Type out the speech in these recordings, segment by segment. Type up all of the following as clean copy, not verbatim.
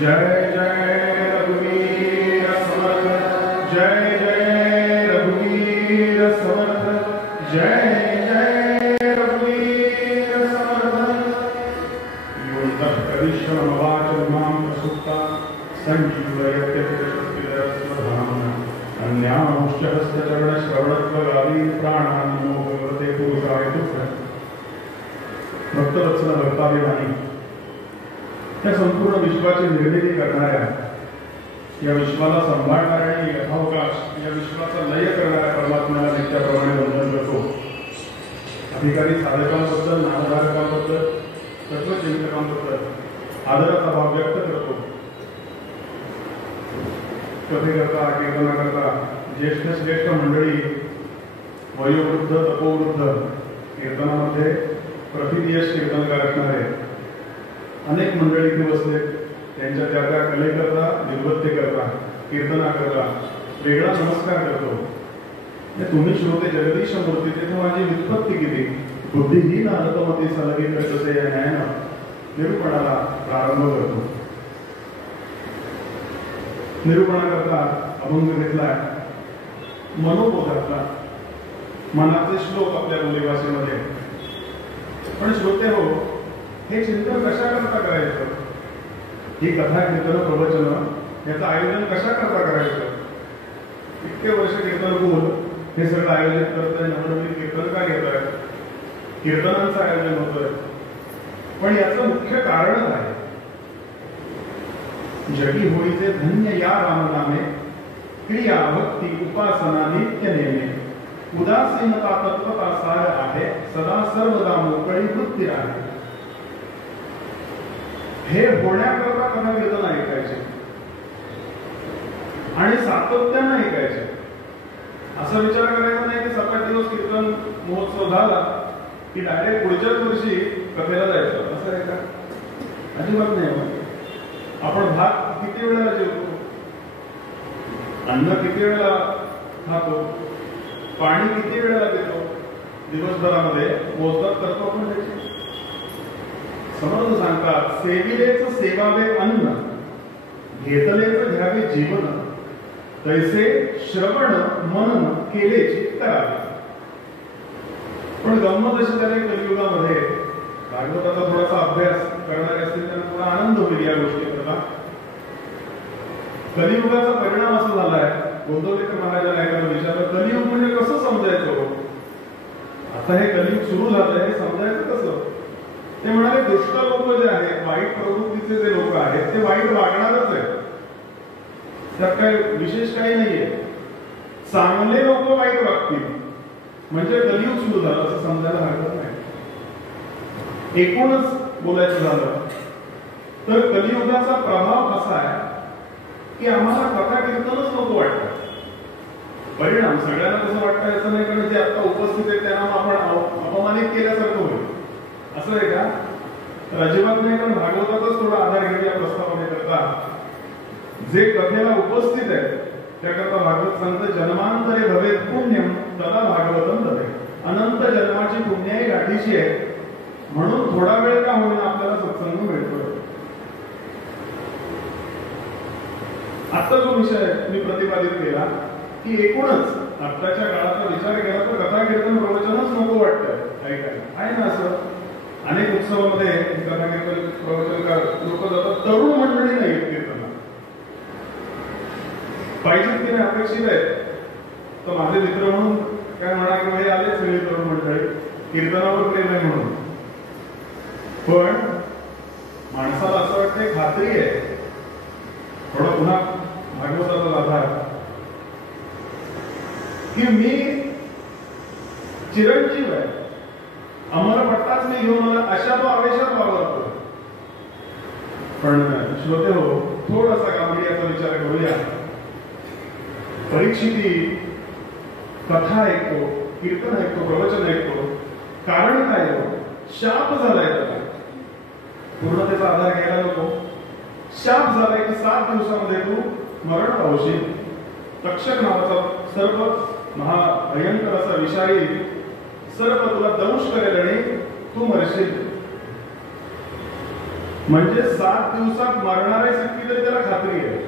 जय जय रघुवीर समर्थ, जय जय रघुवीर समर्थ, जय जय रघुवीर समर्थ। योऽन्तः करिष्यमवाचमां प्रसुप्ता सञ्जीवयत्यशक्तिधरस्वधाम्ना अन्यांश्च हस्तचरणश्रवणत्वगादीन् प्राणान् नमो भगवते पुरुषाय तुभ्यम्। भक्तवत्सल भक्ताभिमानी, या संपूर्ण विश्वाची निर्मिती करणाऱ्या, या विश्वाला सांभाळणाऱ्या आणि यथावकाश या विश्वाचा लय करणाऱ्या परमात्म्याला नित्याप्रमाणे वंदन करतो। अधिकारी साधकांबद्दल, नामधारकांबद्दल, तत्वचिंतकांबद्दल आदराचा भाव व्यक्त करतो। कथेकरता, कीर्तनाकरता ज्येष्ठ श्रेष्ठ मंडळी, वयोवृद्ध, तपोवृद्ध, कीर्तनामध्ये प्रथितयश कीर्तनकार असणारे अनेक मंडळी इथे बसले। त्यांच्या त्या त्या कलेकरता, निर्वृत्तेकरता, कीर्तनाकरता वेगळा नमस्कार करतो। तुम्ही श्रोते जगदीश मूर्ती, तेथे माझी व्युत्पत्ती किती, बुद्धिहीन अनतमती सलगी करतसे या न्यायानं निरूपणाला प्रारंभ करतो। निरूपणाकरता अभंग घेतलाय मनोबोधातला, मनाचे श्लोक आपल्या बोलीभाषेमध्ये। पण श्रोते हो, हे चिंतन कशा करता करायचं, ही कथा कीर्तन प्रवचन याचं आयोजन कशा करता करायचं। इतके वर्ष कीर्तन बोल हे सगळं आयोजित करतोय, नवनवीन कीर्तन का घेतोय, कीर्तनांचं आयोजन होतोय, पण याचं मुख्य कारणच आहे जगी होळीचे धन्य या रामनामे, क्रिया भक्ती उपासना नित्य नेमे, उदासीनता तत्वता सार आहे, सदा सर्वदा मोकळी वृत्ती आहे। हे होण्याकरता कथा कीर्तन ऐकायचे आणि सातत्यानं ऐकायचे। असा विचार करायचा नाही की 7-8 दिवस कीर्तन महोत्सव झाला की डायरेक्ट पुढच्याच वर्षी कथेला जायचं, असं आहे का? अजिबात नाही। आपण भात किती वेळेला जेवतो, अन्न किती वेळेला खातो, पाणी किती वेळेला देतो, दिवसभरामध्ये मोजदाद करतो आपण त्याची। समर्थ सांगतात, सेविलेच सेवावे अन्न, घेतलेच घ्यावे जीवन, तैसे श्रवण मनन केले चित्त करावे। पण गंमत अशी त्याने कलियुगामध्ये भागवताचा थोडासा अभ्यास करणारे असतील त्यांना थोडा आनंद होईल या गोष्टी करता। कलियुगाचा परिणाम असा झालाय, गोंदवलेकर महाराजांना एखादं विचारलं, कलियुग म्हणजे कसं समजायचं? आता हे कलियुग सुरू झालंय, हे समजायचं कसं? ते म्हणाले, दुष्ट लोक जे आहेत, वाईट प्रवृत्तीचे जे लोक आहेत, ते वाईट वागणारच आहेत, त्यात काही विशेष काही नाहीये। चांगले लोक वाईट वागतील म्हणजे कलियुग सुरू झालं असं समजायला हरकत नाही। एकूणच बोलायचं झालं तर कलियुगाचा प्रभाव असा आहे की आम्हाला कथा कीर्तनच नको वाटतं। परिणाम सगळ्यांना कसं वाटतं याचं नाही, कारण जे आता उपस्थित आहेत त्यांना आपण अपमानित केल्यासारखं होईल, असं आहे का? तर अजिबात नाही, कारण भागवतातच थोडा आधार घेऊन या प्रस्तावनेकरता जे कथेला उपस्थित आहेत त्याकरता भागवत सांगतं, जन्मांतरे भवेत पुण्यम तदा भागवतम तदे, अनंत जन्माची पुण्याई गाठीशी आहे म्हणून थोडा वेळ का होईना आपल्याला सत्संग मिळतोय। आता जो विषय मी प्रतिपादित केला की एकूणच आत्ताच्या काळाचा विचार केला तर कथा कीर्तन प्रवचनच नको वाटतंय ऐकायला, आहे ना? असं अनेक उत्सवामध्ये कथा कीर्तन प्रवचनकार लोक जातात, तरुण मंडळी नाही कीर्तना पाहिजे की नाही अपेक्षित आहे। तर माझे मित्र म्हणून काय म्हणा की हे आले सगळे तरुण मंडळी कीर्तनावर प्रेम आहे म्हणून, पण माणसाला असं वाटतंय, खात्री आहे थोडा पुन्हा भागवताचा आधार की मी चिरंजीव आहे, अमर पट्टाच मी घेऊन मला अशा तो आवेशात वावरतो। पण श्रोते हो, थोडासा गांभीर्याचा विचार करूया। परीक्षिती कथा ऐकतो, कीर्तन ऐकतो, प्रवचन ऐकतो, कारण काय हो? शाप झालाय त्याला, पूर्ण त्याचा आधार घ्यायला नको। शाप झालाय की 7 दिवसामध्ये तू मरण पावशील, तक्षक नावाचा सर्प महाभयंकर असा विषारी सर्प तुला दंश करेल आणि तू मरशील। म्हणजे 7 दिवसात मरणार आहे इतकी तरी त्याला खात्री आहे.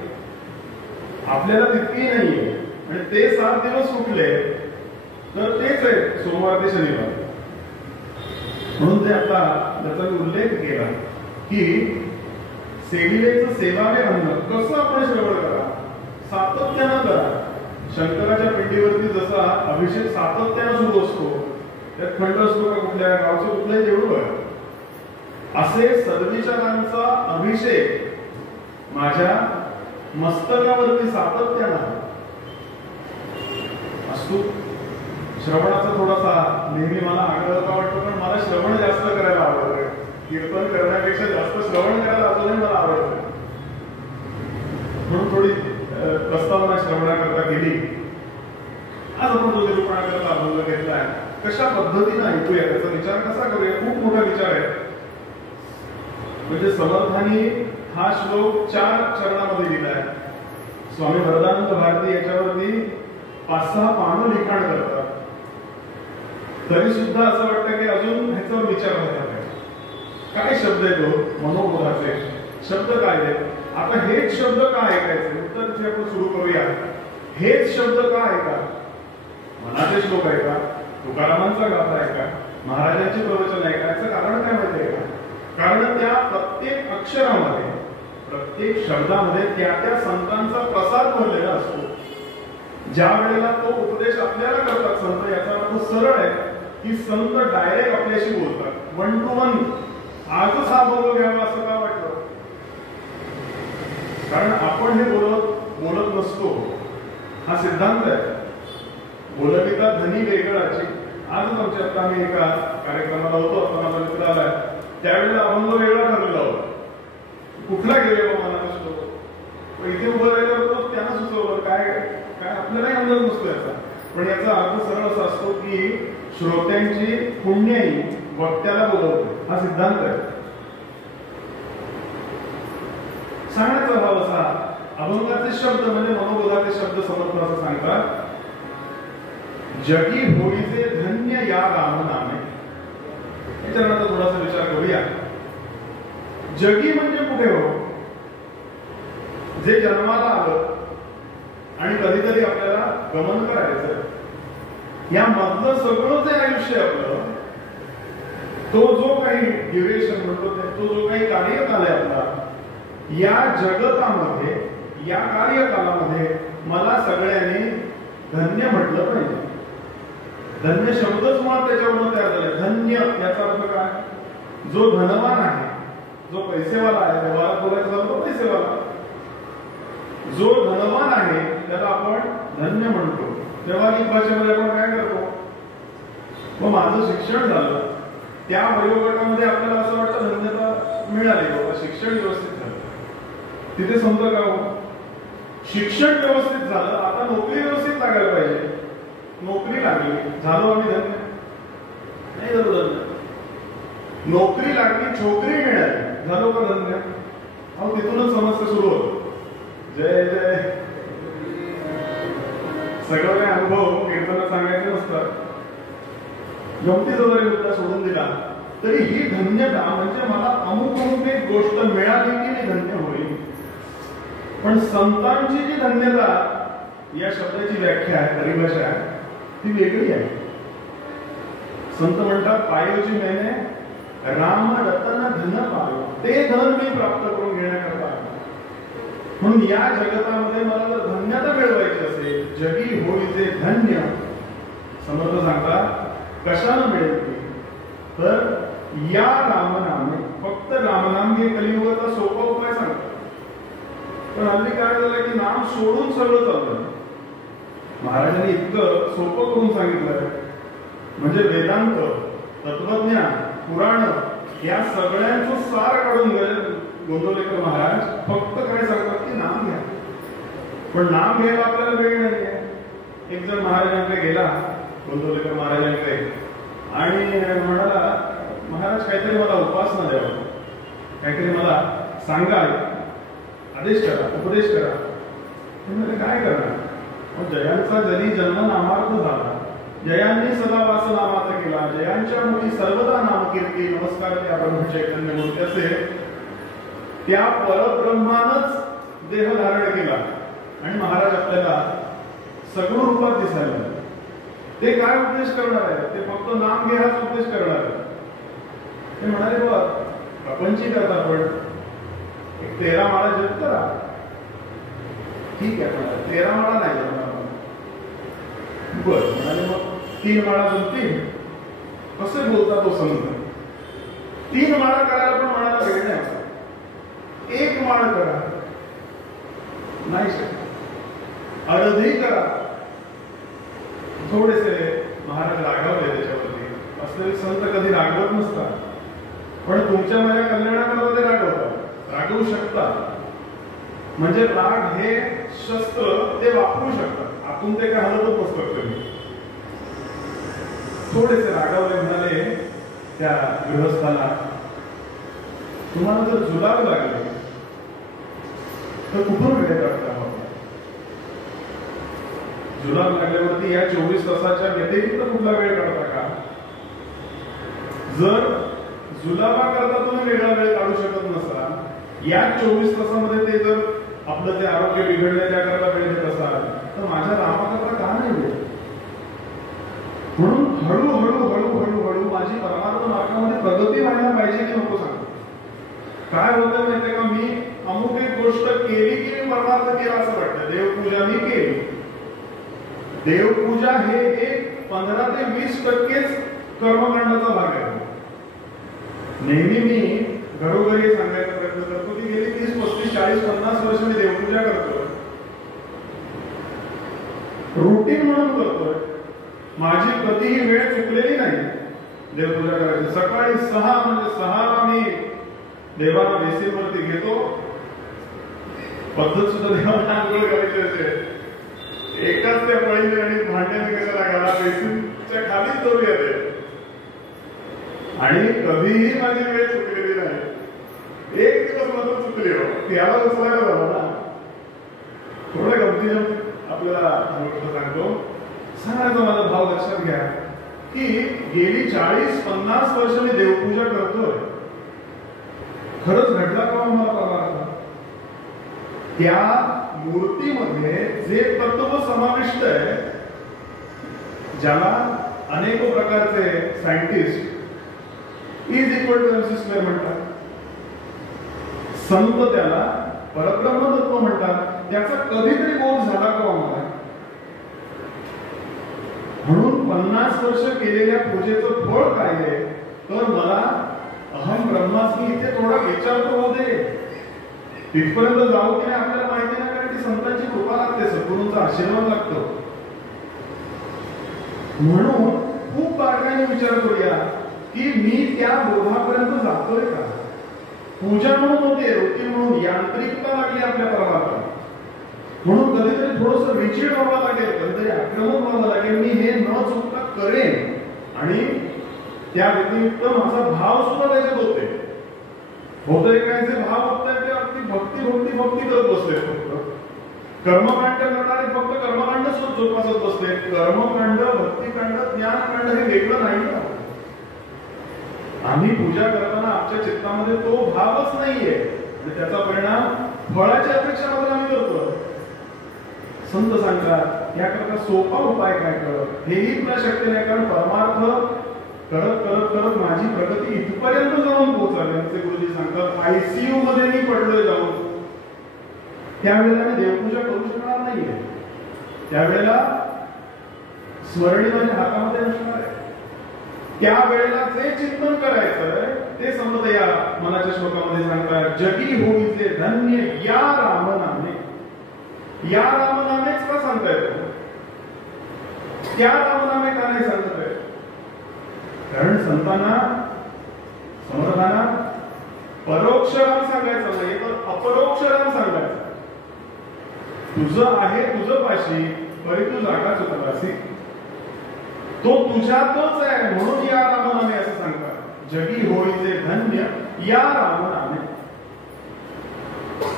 आपल्याला तितकी नाहीये. आणि ते 7 दिवस उठले तर तेच आहे सोमवार ते शनिवार. म्हणून ते आता त्याचा मी उल्लेख केला की सेविलेचं सेवावे अन्न कसं आपण श्रवण करा, सातत्यानं करा. शंकराच्या पिंडीवरती जसा अभिषेक सातत्यानं सुरू असतो, त्यात खंड असतो का कुठल्या गावचं कुठलंही जेवढं आहे, असे सद्विचारांचा अभिषेक माझ्या मस्तकावरती सातत्यानं असतो. श्रवणाचा थोडासा नेहमी मला आग्रह का वाटतो, पण मला श्रवण जास्त करायला आवडतं. कीर्तन करण्यापेक्षा जास्त श्रवण करायला अजूनही मला आवडतं. म्हणून थोडी प्रस्तावना श्रवणाकरता केली. आज आपण जो निरूपणाकरता अभंग घेतलाय, कशा पद्धतीने ऐकूया, त्याचा विचार कसा करूया. खूप मोठा विचार आहे. म्हणजे समर्थांनी हा श्लोक 4 चरणामध्ये लिहिलाय. स्वामी वरदानंद भारती याच्यावरती 5-6 पानं लिखाण करतात. तरी सुद्धा असं वाटतं की अजून ह्याच्यावर विचार व्हायला पाहिजे. काय शब्द आहे तो मनोबोधाचे शब्द काय आहेत. आता हेच शब्द का ऐकायचे, उत्तर तिथे आपण सुरू करूया. हेच शब्द का ऐका, मनाचे श्लोक ऐका, तुकारामांचा गाथा ऐका, महाराजांची प्रवचन ऐकायचं कारण काय माहितीये का. कारण त्या प्रत्येक अक्षरामध्ये, प्रत्येक शब्दामध्ये त्या त्या संतांचा प्रसाद भरलेला असतो. ज्या वेळेला तो उपदेश आपल्याला करतात संत, याचा अर्थ सरळ आहे की संत डायरेक्ट आपल्याशी बोलतात, 1 to 1. आजच हा अभंग घ्यावा असं का वाटतं, कारण आपण हे बोलत नसतो. हा सिद्धांत आहे. बोलविता धनी वेगळाची. आजच आमच्या आता आम्ही एका कार्यक्रमाला होतो, आपण माझा मित्र आलाय, त्यावेळेला अभंग वेगळा ठरलेला होता. कुठला घेऊया मला श्लोक, इथे उभं राहिल्यावर त्यांना सुचवलं काय काय आपल्यालाही अंदाज नसतो याचा. पण याचा अर्थ सरळ असा असतो की श्रोत्यांची पुण्याई वक्त्याला बोलवते. हा सिद्धांत आहे. सांगण्याचा भाव असा, अभंगाचे शब्द म्हणजे मनोबोधाचे शब्द समर्थ असं सांगतात. जगी होईचे धन्य या राम नामे. याच्यानंतर थोडासा विचार करूया. जगी म्हणजे कुठे हो, जे जन्माला आलं आणि कधीतरी आपल्याला गमन करायचं, या मधलं सगळं जे आयुष्य आपलं, तो जो काही ड्युरेशन म्हणतो, तो जो काही कार्यकाल आहे आपला, या जगतामध्ये, या कार्यकालामध्ये मला सगळ्यांनी धन्य म्हटलं पाहिजे. धन्य शब्दच मुळात त्याच्यावरून तयार झाले. धन्य याचा अर्थ काय, जो धनवान आहे, जो पैसेवाला आहे, व्यवहारात बोलायचं झालं तो पैसेवाला, जो धनवान आहे त्याला आपण धन्य म्हणतो. व्यवहारिक भाषेमध्ये आपण काय करतो, मग माझं शिक्षण झालं, त्या वयोगटामध्ये आपल्याला असं वाटतं धन्यता मिळाली, बाबा शिक्षण व्यवस्थित झालं. तिथे समजा का हो, शिक्षण व्यवस्थित झालं, आता नोकरी व्यवस्थित लागायला पाहिजे. नोकरी लागली, झालो आम्ही धन्य, नाही झालो धन्य. नोकरी लागली, छोकरी मिळाली, झालो का धन्य. अहो तिथूनच समस्या सुरू होतो. जय जय. सगळं काही अनुभव कीर्तनात सांगायचं नसतं. गमतीचा जरी मुद्दा सोडून दिला तरी ही धन्यता म्हणजे मला अमुक अमुक एक गोष्ट मिळाली की मी धन्य होईल. पण संतांची जी धन्यता या शब्दाची व्याख्या आहे, परिभाषा आहे, ती वेगळी आहे. संत म्हणतात, पायोजी मैंने राम रतन धन पायो, ते धन मी प्राप्त करून घेण्याकरता. म्हणून या जगतामध्ये मला जर धन्यता मिळवायची असेल, जगी होईचे धन्य, समर्थ सांगतात कशानं मिळेल ती, तर या रामनामे. फक्त रामनाम हे कलियुगाचा सोपा उपाय सांगतात. पण हल्ली काय झालं की नाम सोडून सगळं चाललं. महाराजांनी इतकं सोपं करून सांगितलं, म्हणजे वेदांत, तत्वज्ञान, पुराण या सगळ्यांचं सार काढून गेले गोंदवलेकर महाराज. फक्त काय सांगतात की नाम घ्या. पण नाम घ्यायला आपल्याला वेळ नाहीये. एक जण महाराजांकडे गेला, गोंदवलेकर महाराजांकडे, आणि म्हणाला, महाराज काहीतरी मला उपासना द्यावं, काहीतरी मला सांगा, आदेश करा, उपदेश करा. काय करणार. जयांचा जरी जन्म नामार्थ झाला, जयांनी सदा वास नामाचा केला, जयांच्या मुली सर्वदा नाम कीर्ती, नमस्कार त्या ब्रह्म चैतन्य मूर्ती असे त्या परब्रह्मानच देह धारण केला आणि महाराज आपल्याला सगुण रूपात दिसायला लागले. ते काय उपदेश करणार आहे? ते फक्त नाम घे हाच उपदेश करणार आहे. ते म्हणाले बघ प्रपंची करता पण 13 माळा जप करा. ठीक आहे म्हणाले 13 माळा नाही जमणार. बर म्हणाले मग 3 माळा जमतील. कसे बोलता तो संत? 3 माळा करायला पण म्हणाला वेळ नाही. 1 माळ करा. नाही शकत. अर्धी करा. थोडेसे महाराज रागवले त्याच्यावरती. असलेले संत कधी रागवत नसतात, पण तुमच्या माझ्या कल्याणाकडे ते रागवतात, रागवू शकतात. म्हणजे राग हे शस्त्र ते वापरू शकतात. आपण ते काय हलतच नसतात. तुम्ही थोडेसे रागवले. म्हणाले त्या गृहस्थाला तुम्हाला जर जुलाब लागले तर कुठून वेळ काढता? जुलाब लागल्यावरती या 24 तासाच्या व्यतिरिक्त कुठला वेळ काढता का? जर जुलाबाकरता तुम्ही वेगळा वेळ काढू शकत नसाल, या 24 तासामध्ये ते जर आपलं ते आरोग्य बिघडण्याच्या करता वेळ देत असाल तर माझ्या रामाकरता का नाही वेळ? म्हणून हळूहळू हळूहळू हळू माझी परमार्थ मार्गामध्ये प्रगती व्हायला पाहिजे की नको सांगतो. काय होतं माहितीये का? मी अमुक एक गोष्ट केली की मी परमार्थ केला असं वाटतं. देवपूजा मी केली. देवपूजा हे एक 15 ते 20% कर्मकांडाचा भाग आहे. नेहमी मी घरोघरी सांगायचा प्रयत्न करतो की गेली 30, 35, 40, 50 वर्ष मी देवपूजा करतोय. रुटीन म्हणून करतोय. माझी कधीही वेळ चुकलेली नाही देवपूजा करायची. सकाळी 6 म्हणजे 6ला मी देवाला बेसिनवरती घेतो. पद्धत सुद्धा देवाला आंघोळ करायची असते. एकाच त्या पळीने आणि भांड्याने कशाला घाला, बेसिनच्या खालीच दोरी येते. आणि कधीही माझी वेळ चुकलेली नाही. एक दिवस मात्र चुकली हो, त्याला उचलायला झाला ना. थोडं गमतीने आपल्याला सांगतो. सांगायचा माझा भाव लक्षात घ्या की गेली 40-50 वर्ष मी देवपूजा करतोय. खरंच घडला का मला परमार्थ? त्या मूर्तीमध्ये जे तत्व समाविष्ट आहे, ज्याला अनेक प्रकारचे scientist is equal to MC square म्हणतात, संत त्याला परब्रह्म तत्व म्हणतात, त्याचा कधीतरी बोध झाला का मला? म्हणून 50 वर्ष केलेल्या पूजेचं फळ काय आहे? तर मला अहम ब्रह्मास्मी इथे थोडा विचार तर होऊ दे. तिथपर्यंत जाऊ की नाही आपल्याला माहिती नाही, कारण ती संतांची कृपा लागते, सद्गुरूंचा आशीर्वाद लागतो. म्हणून खूप बारकाईने विचार करूया की मी त्या बोधापर्यंत जातोय का? पूजा म्हणून होते, रोटी म्हणून यांत्रिकता लागली आपल्या परमार्थाला. म्हणून कधीतरी थोडंसं रिजिड व्हावं लागेल, कधीतरी आक्रमक व्हावं लागेल. मी हे न चुकता करेन आणि त्या व्यतिरिक्त माझा भाव सुद्धा त्याच्यात होते. होतंय काय? जे भाव होतंय ते अगदी भक्ती करत बसले. फक्त कर्मकांड करणारे फक्त कर्मकांड जोपासत बसले. कर्मकांड, भक्तिकांड, ज्ञानकांड हे वेगळं नाही का? आम्ही पूजा करताना आमच्या चित्तामध्ये तो भावच नाहीये आणि त्याचा परिणाम फळाची अपेक्षा मात्र आम्ही करतो. संत सांगतात याकरता सोपा उपाय काय कर, हेही तुला शक्य नाही, कारण परमार्थ करत करत करत माझी प्रगती इथपर्यंत जाऊन पोहोचावी. आमचे गुरुजी सांगतात ICU मध्ये मी पडलोय जाऊन, त्यावेळेला मी देवपूजा करू शकणार नाहीये. त्यावेळेला स्वर्णी माझ्या हातामध्ये नसणार आहे. त्यावेळेला जे चिंतन करायचं ते संत या मनाच्या श्लोकामध्ये सांगतात, जगी होईचे धन्य या रामनामे. या रामनामेच का सांगता येतो? त्या रामनामे का नाही सांगतोय? कारण संतांना, समर्थांना परोक्ष राम सांगायचं नाही, तर अपरोक्ष राम सांगायचं. तुझं आहे तुझं पाशी, तरी तू जागा चुकलासी. तो तुझ्यातच आहे, म्हणून या रामनामे असं सांगतात. जगी होईचे धन्य या रामनामे.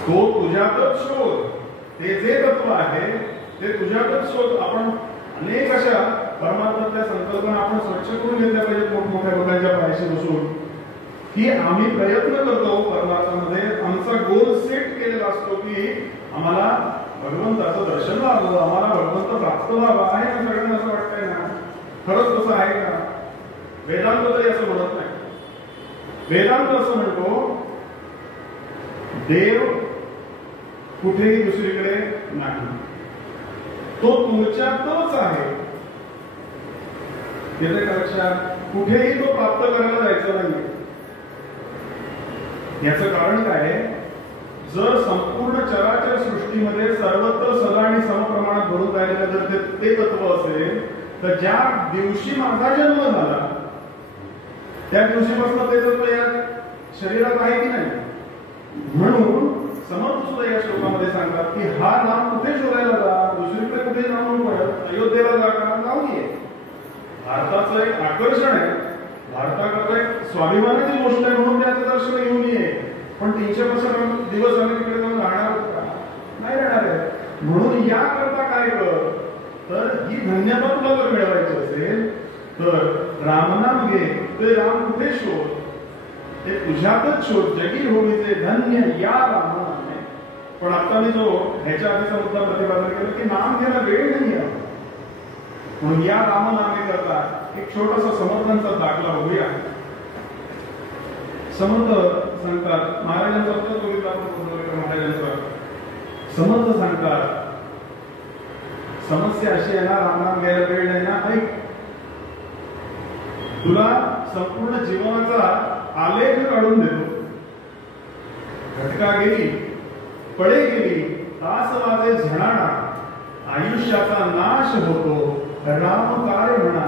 तो तुझ्यातच शोध. ते जे तत्व आहे ते तुझ्यातच शोध. आपण अनेक अशा परमार्थातल्या संकल्पना आपण स्वच्छ करून घेतल्या पाहिजेत मोठमोठ्या लोकांच्या पायाशी बसून, की आम्ही प्रयत्न करतो परमार्थामध्ये, आमचा की आम्हाला भगवंताचं दर्शन व्हावं, आम्हाला भगवंत प्राप्त व्हावं, आहे ना सगळ्यांना असं वाटतंय ना? खरंच तसं आहे का? वेदांत तरी असं म्हणत नाही. वेदांत असं म्हणतो देव कुठेही दुसरीकडे नाही, तो तुमच्यातच आहे. येते का लक्षात? कुठेही तो प्राप्त करायला जायचं नाही. याचं कारण काय? जर संपूर्ण चराचर सृष्टीमध्ये सर्वत्र सदा आणि समप्रमाणात भरून राहिलेलं जर ते तत्व असेल, तर ज्या दिवशी माझा जन्म झाला त्या दिवशीपासून ते तत्व या शरीरात आहे की नाही? म्हणून समर्थ सुद्धा या श्लोकामध्ये सांगतात की हा नाम कुठे शोधायला जा, दुसरीकडे कुठे जाऊन पडत, अयोध्येला जा का जाऊन ये. भारताचं एक आकर्षण आहे, भारताकरता एक स्वाभिमानाची गोष्ट आहे म्हणून त्याचं दर्शन घेऊन ये. पण 365 दिवस आम्ही तिकडे जाऊन राहणार का? नाही राहणार आहे. म्हणून याकरता काय कर, तर ही धन्यता तुला जर मिळवायची असेल तर रामनाम घे. ते राम कुठे शोध, ते तुझ्यातच शोध. जगी होईचे धन्य या रामनामे. पण आता मी जो ह्याच्या आधीचा मुद्दा प्रतिपादन केला की नाम घ्यायला वेळ नाही आहे, म्हणून या रामनामे करता एक छोटासा समर्थांचा दाखला बघूया. समर्थ सांगतात, महाराजांचा उत्तर बघितलं आपण, महाराजांचा समर्थ सांगतात समस्या अशी आहे ना, रामनाम घ्यायला वेळ नाही ना. ऐक, तुला संपूर्ण जीवनाचा आलेख काढून देतो. घटका गेली, पळे गेली, तास वाजे झणाणा, आयुष्याचा नाश होतो, राम काय म्हणा.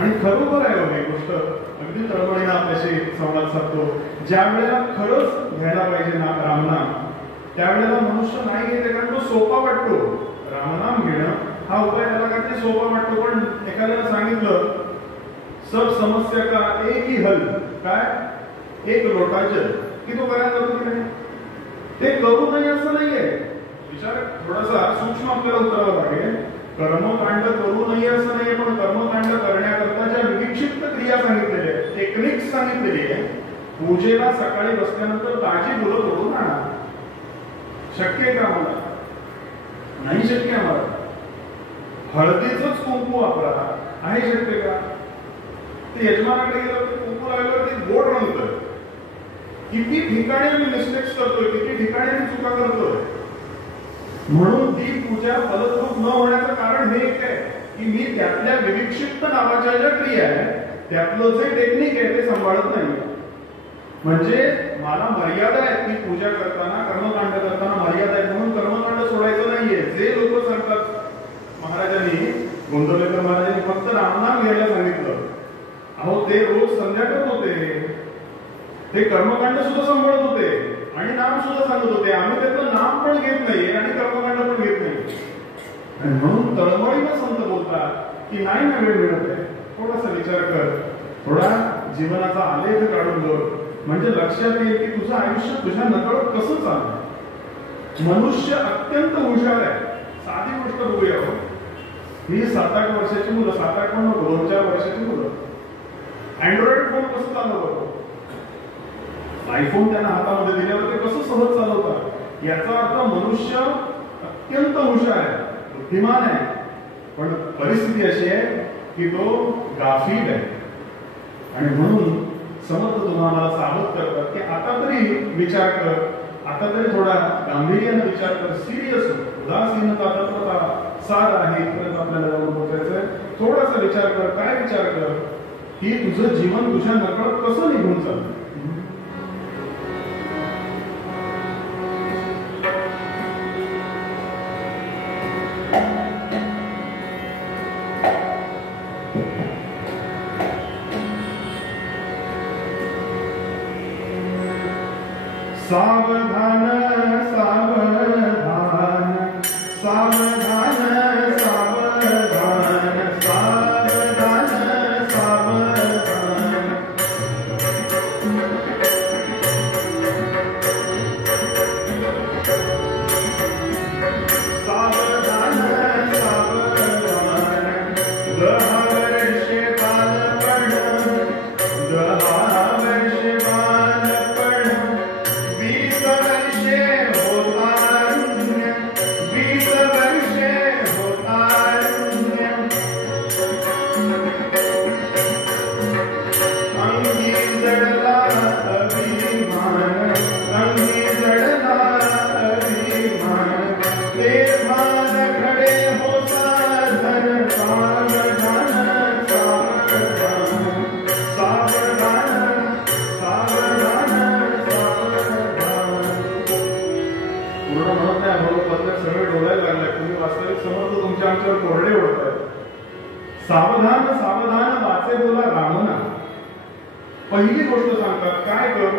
आणि खरोखर आहे ही गोष्ट, अगदी तळमळीनं आपल्याशी संवाद साधतो. ज्या वेळेला खरंच घ्यायला पाहिजे ना रामनाम, त्यावेळेला मनुष्य नाही घेते, कारण तो सोपा वाटतो. रामनाम घेणं हा उपाय त्याला काहीतरी सोपा वाटतो. पण एखाद्याला सांगितलं सब समस्या का एक ही हल, काय एक लोटा जल, की तो करायला जातो की नाही? ते करू नये असं नाहीये. विचार थोडासा सूक्ष्म आपल्याला उतरावा लागेल. कर्मकांड करू नये असं नाहीये, पण कर्मकांड करण्याकरता ज्या विक्षिप्त क्रिया सांगितलेल्या आहेत, टेक्निक्स सांगितलेली आहे. पूजेला सकाळी बसल्यानंतर ताजी फुलं तोडून आणा. शक्य आहे का आम्हाला? नाही शक्य आम्हाला. हळदीचंच कुंकू वापरा, आहे शक्य का? ते यजमानाकडे गेलं तर कुंकू लावल्यावर ते गोड रंगतं. किती ठिकाणी आम्ही मिस्टेक्स करतोय, किती ठिकाणी आम्ही चुका करतोय. म्हणून ती पूजा फलद्रूप न होण्याचं कारण हे एक आहे की मी त्यातल्या विविक्षिप्त नावाच्या ज्या क्रिया आहेत त्यातलं जे टेक्निक आहे ते सांभाळत नाही. म्हणजे मला मर्यादा आहे, ती पूजा करताना कर्मकांड करताना मर्यादा आहे, म्हणून कर्मकांड सोडायचं नाहीये. जे लोक सांगतात महाराजांनी, गोंदवलेकर महाराजांनी फक्त रामनाम घ्यायला सांगितलं, अहो ते रोज संध्याकाळ होते, ते कर्मकांड सुद्धा सांभाळत होते आणि नाम सुद्धा सांगत होते. आम्ही त्याचं नाम पण घेत नाही आणि कर्मकांड पण घेत नाही. आणि म्हणून तळमळीनं संत बोलतात की नाही ना वेळ मिळत आहे. थोडासा विचार कर, थोडा जीवनाचा आलेख काढून बघ, म्हणजे लक्षात येईल की तुझं आयुष्य तुझ्या नकळत कसं चालतं. मनुष्य अत्यंत हुशार आहे. साधी गोष्ट बघूया. ही 7-8 वर्षाची मुलं, 7-8 पण नको, 2-4 वर्षाची मुलं अँड्रॉइड फोन कसं चालवतो, आयफोन त्यांना हातामध्ये दिल्यावर ते कसं सहज चालवतात. याचा अर्थ मनुष्य अत्यंत हुशार आहे, बुद्धिमान आहे. पण परिस्थिती अशी आहे की तो गाफील आहे. आणि म्हणून समर्थ तुम्हाला सावध करतात की आता तरी विचार कर, आता तरी थोडा गांभीर्याने विचार कर, सिरियस हो. उदासीनता तत्वता सार आहे, इथपर्यंत आपल्याला जाऊन पोहोचायचंय. थोडासा विचार कर. काय विचार कर की तुझं जीवन तुझ्या नकळत कसं निघून चालतं. सावधान सावधान सावधान सावधान सावधान सावधान. सावधान सावधान 10 वर्षे बालपण, 10 वर्षे बालपण, 20 वर्षे सावधान सावधान वाचे बोला रामना. पहिली गोष्ट सांगतात काय कर,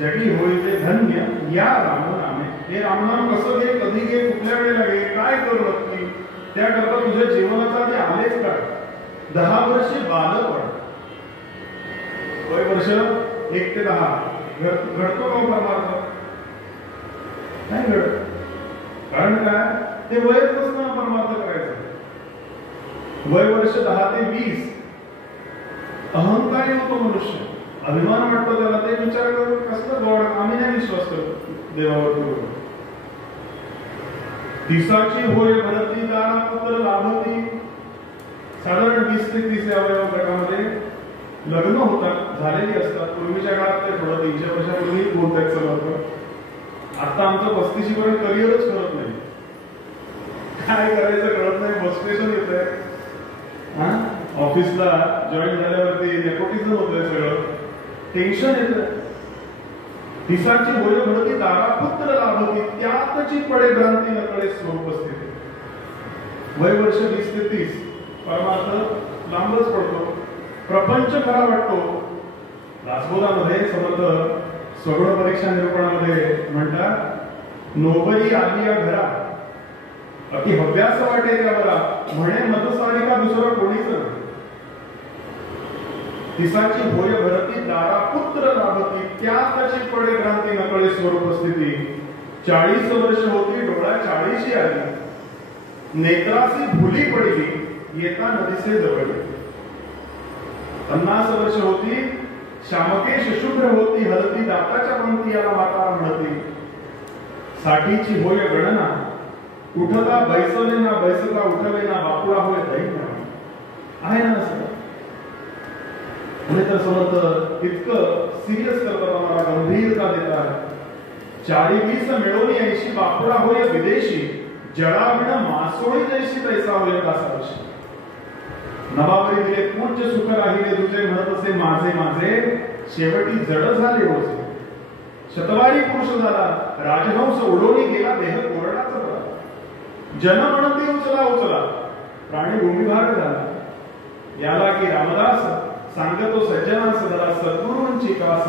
जगी होईते धन्य या रामनामे. हे रामनाम कसं घे, कधी घे, कुठल्या वेळेला घे, काय कर नक्की, त्याकरता तुझ्या जीवनाचा ते आलेच काय. 10 वर्षे बालपण, वय वर्ष 1 ते 10 घडतो का परमार्थ? नाही घडत. कारण काय, ते वयच नसताना परमार्थ करायचं. वय वर्ष 10 ते 20 अहंकारी होतो मनुष्य, अभिमान वाटतो त्याला. ते विचार करून कसलं गॉड, आम्ही नाही विश्वास करतो देवावर. दिसाची होय भरती दारा पुत्र लाभती. साधारण 20 ते 30 या वयोगटामध्ये लग्न होतात, झालेली असतात. पूर्वीच्या काळात ते थोडं 300 वर्षापूर्वी बोलतायत सगळं. आता आमचं 35 पर्यंत करिअरच करत नाही, काय करायचं कळत नाही. फ्रस्ट्रेशन येत आहे. ऑफिसला जॉईन झाल्यावरती नेपोटिझम होतंय, सगळं टेन्शन येतं. दिसाची होय भरती दारा पुत्र लाभती, त्यातची पडे भ्रांती नकळे स्वरूप स्थिती. वय वर्ष 20 ते 30 परमार्थ लांबच पडतो. प्रपंच खरा वाटतो. दासबोधामध्ये समर्थ स्वगुण परीक्षा निरूपणामध्ये म्हणतात, नोबई आली या घरा अति हव्यास वाटे त्यावरा, म्हणे मतसारिका दुसरा कोणीच नाही. दिसाची होय भरती दारा पुत्र लाभती, त्यातची पडे भ्रांती नकळे स्वरूप स्थिती. 40 वर्ष होती डोळा 40 आली, नेत्रासी भुली पडली येता नदीसे जवळ. 50 वर्ष होती श्यामकेश शुभ्र होती, हलती दाताच्या पंक्ती याला म्हातारा म्हणती. 60ची होय गणना उठला बैसले ना, बैसता उठले ना, बापुळा होय दैन्य. आहे ना असं? तर समर्थ इतकं सिरियस करतात, आम्हाला गंभीरता देतात. 40-20 मिळवून 80 बापुळा होय विदेशी, जळाविण मासोळी जैशी तैसा होय दासावर्षी. नवावरी दिले पूज्य सुख राहिले तुझे, म्हणत असे माझे माझे, शेवटी जड झाले ओझे. शतवारी पुरुष झाला, राजहंस उडवणी गेला, देह कोरडाचा पडला. जन म्हणती उचला उचला, प्राणी भूमिभार झाला. याला की रामदास सांगतो सज्जनास जरा, सद्गुरूंची कास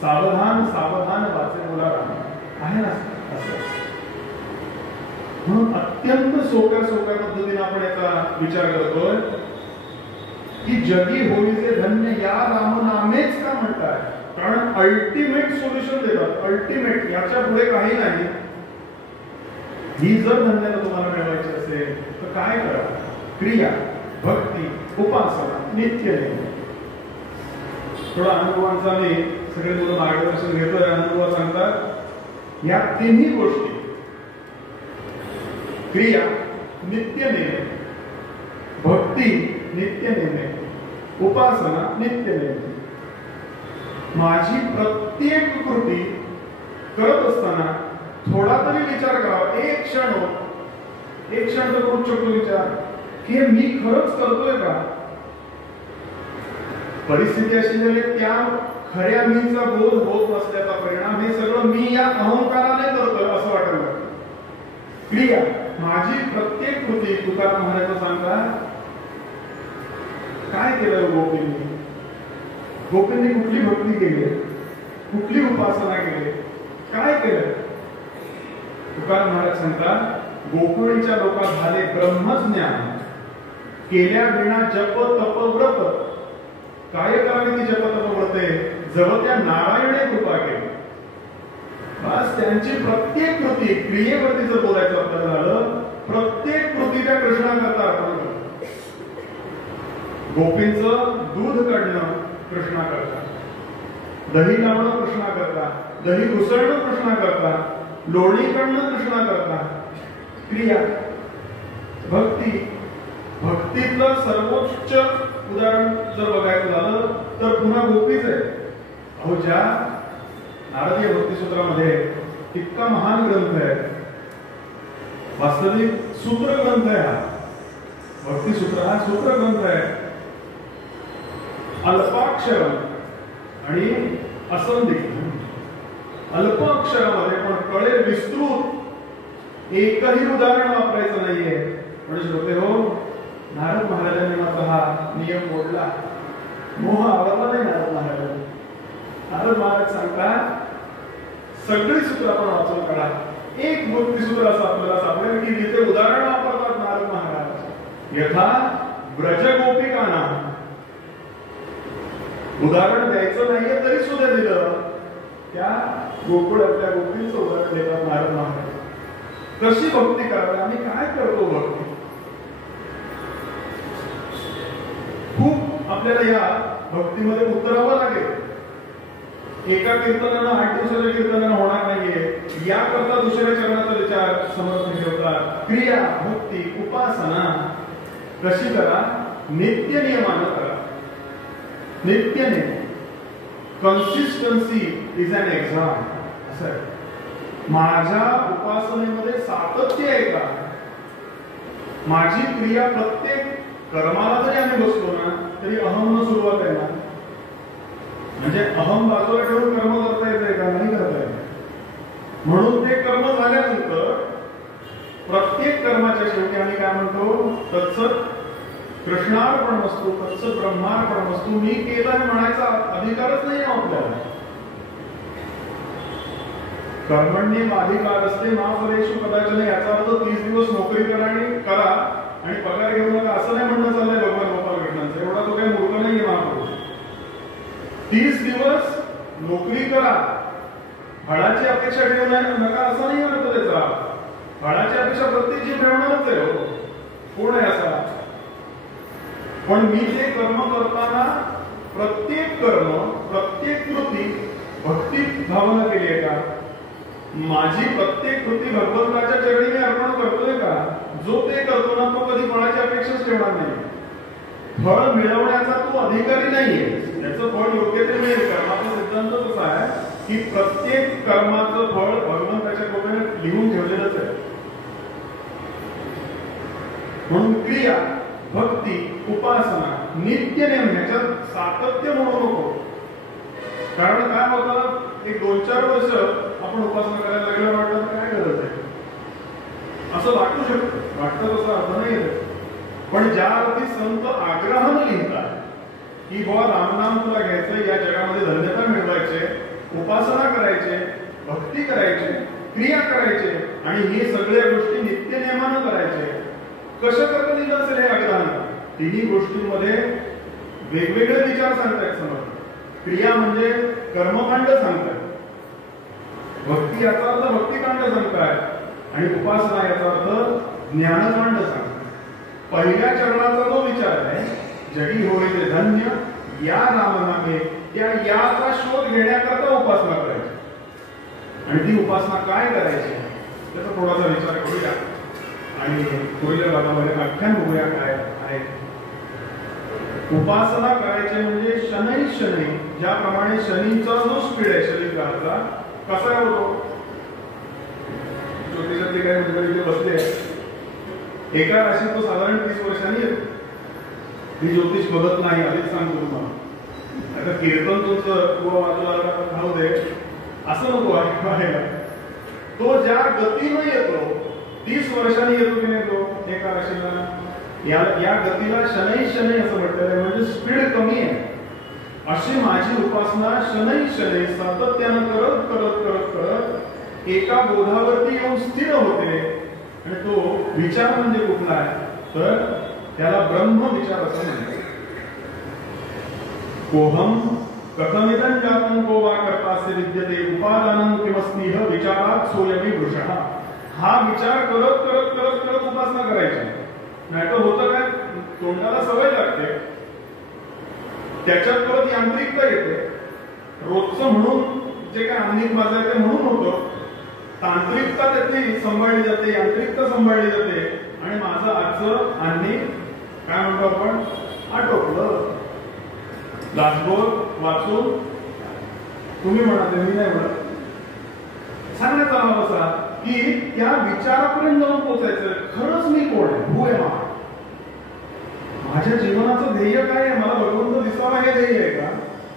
सावधान सावधान वाचे बोला राम. आहे ना असं? म्हणून अत्यंत सोप्या सोप्या पद्धतीने आपण याचा विचार करतोय की जगी होईचे धन्य या रामनामेच का म्हणताय. कारण अल्टिमेट सोल्युशन देतात. अल्टिमेट, याच्या पुढे काही नाही. ही जर धन्यता तुम्हाला मिळवायची असेल तर काय करा, क्रिया, भक्ती, उपासना, नित्य नेम. थोडा अनुभवांचा मी सगळे मुलं मार्गदर्शन घेतोय. अनुभव सांगतात या तिन्ही गोष्टी, क्रिया नित्य नेम, भक्ती नित्य नेमे, उपासना नित्य नेमे. माझी प्रत्येक कृती करत असताना थोडा तरी विचार करावा. एक क्षण तर करू शकतो विचार की मी खरंच करतोय का. परिस्थिती अशी झाली, त्या खऱ्या मीचा बोध होत नसल्याचा परिणाम हे सगळं मी या अहंकाराने करतोय असं वाटायला लागतं. क्रिया, माझी प्रत्येक कृती, तुकाराम महाराज सांगतात, काय केलं गोपींनी. गोपींनी कुठली भक्ती केली, कुठली उपासना केली, काय केलं. तुकाराम महाराज सांगतात, गोकुळीच्या लोकात झाले ब्रह्मज्ञान, केल्या विना जप तप व्रत. काय करावे ती जप तप व्रते, जव त्या नारायणे कृपा केली. बस त्यांची प्रत्येक कृती, क्रियेवरती जर बोलायचं आपल्याला झालं, प्रत्येक कृती त्या कृष्णाकरता अर्पण करतात. गोपींचं दूध काढणं कृष्णाकरता, दही लावणं कृष्णाकरता, दही घुसळणं कृष्णाकरता, लोणी काढणं कृष्णाकरता. क्रिया, भक्ती, भक्तीतलं सर्वोच्च उदाहरण जर बघायचं झालं तर पुन्हा गोपीच आहे. अहो, ज्या नारदीय भक्तिसूत्रामध्ये इतका महान ग्रंथ आहे, वास्तविक सूत्र ग्रंथ आहे हा भक्तिसूत्र. हा सूत्र ग्रंथ आहे. अल्पाक्षर आणि असंधिक, अल्प अक्षरामध्ये पण कळे विस्तृत, एकही उदाहरण वापरायचं नाहीये. म्हणजे श्रोते हो, नारद महाराजांनी मात्र हा नियम मोडला. मोह आवरला नाही नारद महाराज. नारद महाराज सांगतात सगळी सूत्र आपण वाचून काढा, एक भक्तिसूत्र असं आपल्याला सापडेल की तिथे उदाहरण वापरतात नारद महाराज. यथा ब्रजगोपिकांना उदाहरण द्यायचं नाहीये तरी सुद्धा दिलं, त्या गोकुळातल्या गोपींचं उदाहरण देतात नारद महाराज. कशी भक्ती करावी, आम्ही काय करतो भक्ती. खूप आपल्याला या भक्तीमध्ये उतरावं लागेल. एका कीर्तनानं 8 दिवसाच्या कीर्तनानं होणार नाहीये. याकरता दुसऱ्या चरणाचा विचार समर्थ ठेवतात. क्रिया, भक्ती, उपासना कशी करा, नित्य नियमानं करा. नित्य नियम, कन्सिस्टन्सी इज अन एक्झाम. असं आहे. माझ्या उपासनेमध्ये सातत्य आहे का, माझी क्रिया प्रत्येक कर्माला जरी आम्ही बसलो ना तरी अहम सुरुवात आहे ना, म्हणजे अहम बाजूला ठेवून कर्म करता येते का, नाही करता येत. म्हणून ते कर्म झाल्यानंतर प्रत्येक कर्माच्या शेवटी आम्ही काय म्हणतो, तत्सत कृष्णार्पणमस्तु, तत्सत ब्रह्मार्पणमस्तु. मी केलं म्हणायचा अधिकारच नाही आपल्याला. कर्मण्येवाधिकार असते मा फलेषु कदाचन. याचा अर्थ 30 दिवस नोकरी करा आणि पगार घेऊ नका असं नाही म्हणणं चाललंय भगवान गोपाल कृष्णांचं. एवढा तो काही मूर्ख नाहीये महाप्रभू. 30 दिवस नोकरी करा, फळाची अपेक्षा ठेवू नका असं नाही अर्थ त्याचा. फळाची अपेक्षा प्रत्येकची ठेवणारच आहे. हो, कोण आहे असा. पण मी जे कर्म करताना प्रत्येक कर्म, प्रत्येक कृती भक्ती भावना केली आहे का, माझी प्रत्येक कृती भगवंताच्या चरणी मी अर्पण करतोय का. जो ते करतो ना तो कधी फळाची अपेक्षाच ठेवणार नाही. फळ मिळवण्याचा तो अधिकारी नाहीये. त्याचं फळ योग्य ते मिळेल. कर्माचा सिद्धांत असा आहे की प्रत्येक कर्माचं फळ भगवंताच्या कृपेने लिहून ठेवलेलंच आहे. म्हणून क्रिया, भक्ती, उपासना, नित्य नेम ह्याच्यात सातत्य म्हणू नको. कारण काय होतं, एक 2-4 वर्ष आपण उपासना करायला लागलं वाटलं तर काय गरज आहे असं वाटू शकतं. वाटतं तसं अर्थ नाही येत. पण ज्या अर्थी संत आग्रहानं लिहितात की बाबा रामनाम तुला घ्यायचं, या जगामध्ये धन्यता मिळवायचे, उपासना करायचे, भक्ती करायचे, क्रिया करायचे आणि हे सगळ्या गोष्टी नित्य नियमानं करायचे. कसं करता लिहिलं असेल हे आग्रहानं. तिन्ही गोष्टींमध्ये वेगवेगळे विचार सांगतायत समोर. क्रिया म्हणजे कर्मकांड सांगतायत, भक्ती याचा अर्थ भक्तिकांड सांगतायत आणि उपासना याचा अर्थ ज्ञानकांड सांगतायत. पहिल्या चरणाचा जो विचार आहे, जगी होय ते धन्य या नामनामे, त्या याचा शोध घेण्याकरता उपासना करायची. आणि ती उपासना काय करायची त्याचा थोडासा विचार करूया आणि पुढील भागामध्ये व्याख्यान बघूया काय आहे. उपासना करायचे म्हणजे शनै शनै, ज्याप्रमाणे शनीचा जो स्पीड आहे शरीराचा कसा होतो. ज्योतिषातले काही मंडळी इथे बसले, एका राशीत तो साधारण 30 वर्षांनी येतो. मी ज्योतिष बघत नाही, आधीच सांगतो तुम्हाला. आता कीर्तन तुमचं किंवा बाजूला राहू दे असं नको ऐकायला. तो ज्या गतीनं येतो 30 वर्षांनी येतो की नाही तो एका राशीला, या गतीला शनै शनै असं म्हटलेलं आहे. म्हणजे स्पीड कमी आहे. अशी माझी उपासना शनै शनै सातत्यानं करत करत करत करत एका बोधावरती येऊन स्थिर होते. आणि तो विचार म्हणजे कुठला आहे तर त्याला ब्रह्म विचार असं म्हणतात. कोहम कथमिदं जातं को वा कर्तास्य विद्यते उपादानं किमस्तिह विचारात सोयमी वृषः. हा विचार करत करत करत करत उपासना करायची. नाहीतर होतं काय, तोंडाला सवय लागते, त्याच्यात परत यांत्रिकता येते. रोजचं म्हणून जे काय आम्ही माझं ते म्हणून होतं, तांत्रिकता त्यातली सांभाळली जाते, यांत्रिकता सांभाळली जाते आणि माझं आजचं आणि काय म्हणतो आपण आटोपलं. लाचबोल वाचून तुम्ही म्हणाले, मी नाही म्हणत. सांगण्यात आला असा की त्या विचारापर्यंत जाऊन पोहोचायचं. खरंच मी कोण आहे, हू आहे माझ्या जीवनाचं ध्येय काय आहे, मला भगवंत दिसावा हे ध्येय आहे का,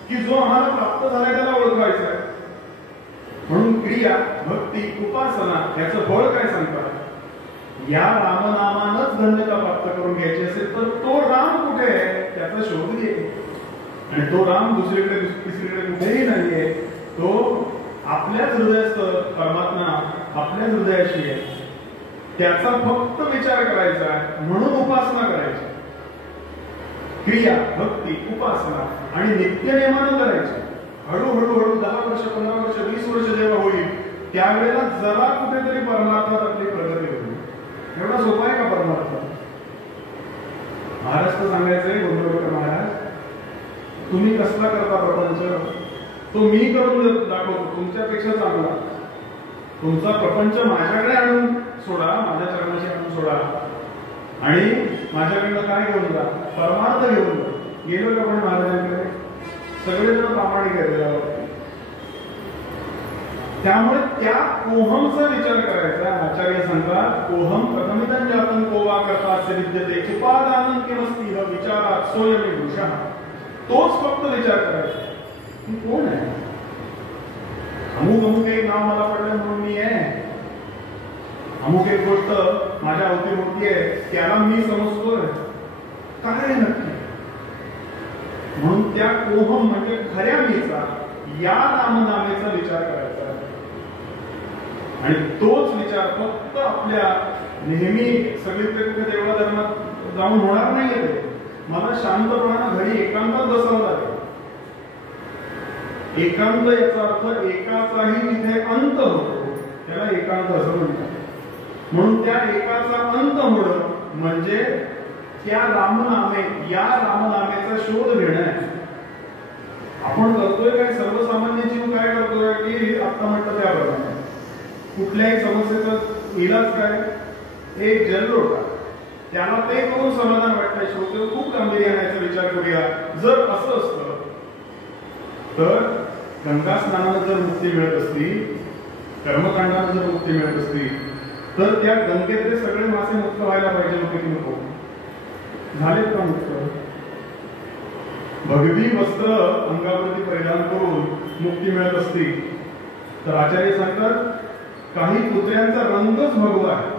की जो आम्हाला प्राप्त झालाय त्याला ओळखायचा आहे. म्हणून क्रिया, भक्ती, उपासना याचं फळ काय सांगतात. या रामनामानच धन्यता प्राप्त करून घ्यायची असेल तर तो राम कुठे आहे त्याचा शोध घे. आणि तो राम दुसरीकडे तिसरीकडे कुठेही नाहीये. तो आपल्याच हृदयस्थ परमात्मा आपल्याच हृदयाशी आहे. त्याचा फक्त विचार करायचा आहे म्हणून उपासना करायची. क्रिया भक्ती उपासना आणि नित्यनेमानं करायची. हळूहळू 10 वर्ष 15 वर्ष 20 वर्ष जेव्हा होईल त्यावेळेला जरा कुठेतरी परमार्थात आपली प्रगती होईल. एवढा सोपा आहे का परमार्थ? महाराज तर सांगायचंय गोंधळकर महाराज तुम्ही कसला करता प्रपंच तो मी करून दाखवतो तुमच्यापेक्षा चांगला. तुमचा प्रपंच माझ्याकडे आणून सोडा, माझ्या चरणाशी आणून सोडा आणि माझ्याकडनं काय घेऊन जा? परमार्थ घेऊन जा. गेलो का आपण महाराजांकडे? सगळेजण प्रामाणिक आहेत त्याच्यावरती. त्यामुळे त्या कोहमचा विचार करायचा. आचार्य सांगतात कोहम प्रथमितं जातं कोवा करता असे विद्यते उपादानं किमस्ति ह विचारात सोयमी वृषः. तोच फक्त विचार करायचा की कोण आहे? अमुक अमुक एक नाव मला पडलं म्हणून मी आहे. अमुक एक गोष्ट माझ्या अवतीभोवती आहे त्याला मी समजतोय काय नक्की. म्हणून त्या कोहम म्हणजे खऱ्या मीचा या नामनामेचा विचार करायचा आणि तोच विचार फक्त आपल्या नेहमी सगळीकडे कुठे देवळा धर्मात जाऊन होणार नाहीये. ते मला शांतपणानं घरी एकांतात बसावं लागेल. एकांत याचा अर्थ एकाचाही जिथे अंत होतो त्याला एकांत असं म्हणतात. म्हणून त्या एकाचा अंत होणं म्हणजे त्या रामनामे या रामनामेचा शोध घेणं आहे. आपण करतोय काय सर्वसामान्य जीव काय करतोय की आता म्हटलं त्याप्रमाणे कुठल्याही समस्येचा इलाज काय? एक जललोटा त्याला ते करून समाधान वाटतंय. शेवटी खूप गांभीर्याचा विचार करूया. जर असं असतं तर गंगा स्नानानं जर मुक्ती मिळत असती, कर्मकांडानं जर मुक्ती मिळत असती तर त्या गंगेतले सगळे मासे मुक्त व्हायला पाहिजे होते की नको? झालेत का मुक्त? भगवी वस्त्र अंगावरती परिधान करून मुक्ती मिळत असती तर आचार्य सांगतात काही कुत्र्यांचा रंगच भगवा आहे.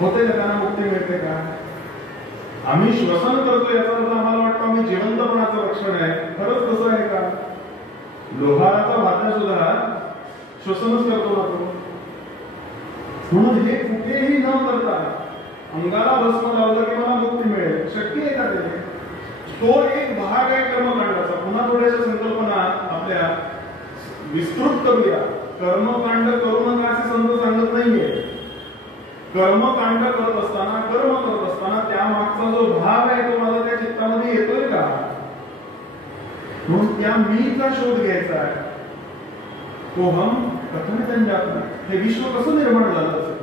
होते का त्यांना मुक्ती मिळते का? आम्ही श्वसन करतो याचा अर्थ आम्हाला वाटतं आम्ही जिवंतपणाचं रक्षण आहे. खरंच तसं आहे का? लोहाराचा भाता सुद्धा श्वसनच करतो ना तो. म्हणून हे कुठेही न करता अंगाला भस्म लावलं की मला मुक्ती मिळेल शक्य आहे का? ते तो एक भाग आहे कर्मकांडाचा. पुन्हा थोड्याशा संकल्पना आपल्या विस्तृत करूया. कर्मकांड करू नका असे संत सांगत नाहीये. कर्मकांड करत असताना कर्म करत असताना त्यामागचा जो भाव आहे तो माझा त्या चित्तामध्ये येतोय का? म्हणून त्या मीचा शोध घ्यायचा आहे. कोहम कथमितं जातं. हे विश्व कसं निर्माण झालं असेल?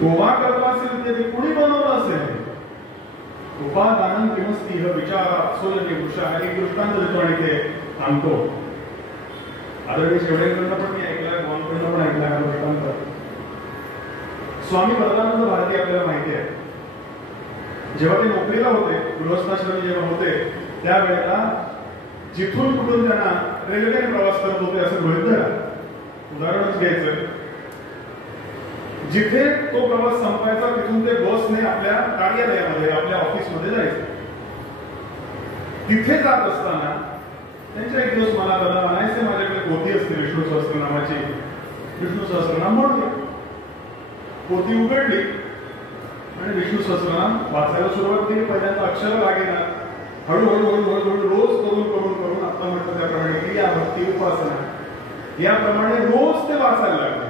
कोवा करता असेल ते कुणी बनवलं असेल? उपादानं किमस्ति ह विचारात सोयमी वृषः. एक दृष्टांत देतो आणि ते सांगतो. आदरणीय शेवडेकरांना पण मी ऐकला, गोवांकडनं पण ऐकला हा दृष्टांत. स्वामी वरदानंद भारती आपल्याला माहिती आहे. जेव्हा ते नोकरीला होते, गृहस्थाश्रमी जेव्हा होते त्यावेळेला जिथून कुठून त्यांना रेल्वेने प्रवास करत होते असं गृहीत धरा. उदाहरणच घ्यायचं. जिथे तो प्रवास संपायचा तिथून ते बसने आपल्या कार्यालयामध्ये आपल्या ऑफिसमध्ये जायचं. तिथे जात असताना त्यांच्या एक दिवस मला दादा म्हणायचे माझ्याकडे पोथी असते विष्णू सहस्त्रनामाची. विष्णू सहस्त्रनाम म्हणूया. पोथी उघडली आणि विष्णू सहस्त्रनाम वाचायला सुरुवात केली. पहिल्यांदा अक्षर लागेना. हळूहळू हळूहळू रोज करून आता म्हटलं त्याप्रमाणे क्रिया भक्ती उपासना याप्रमाणे रोज ते वाचायला लागले.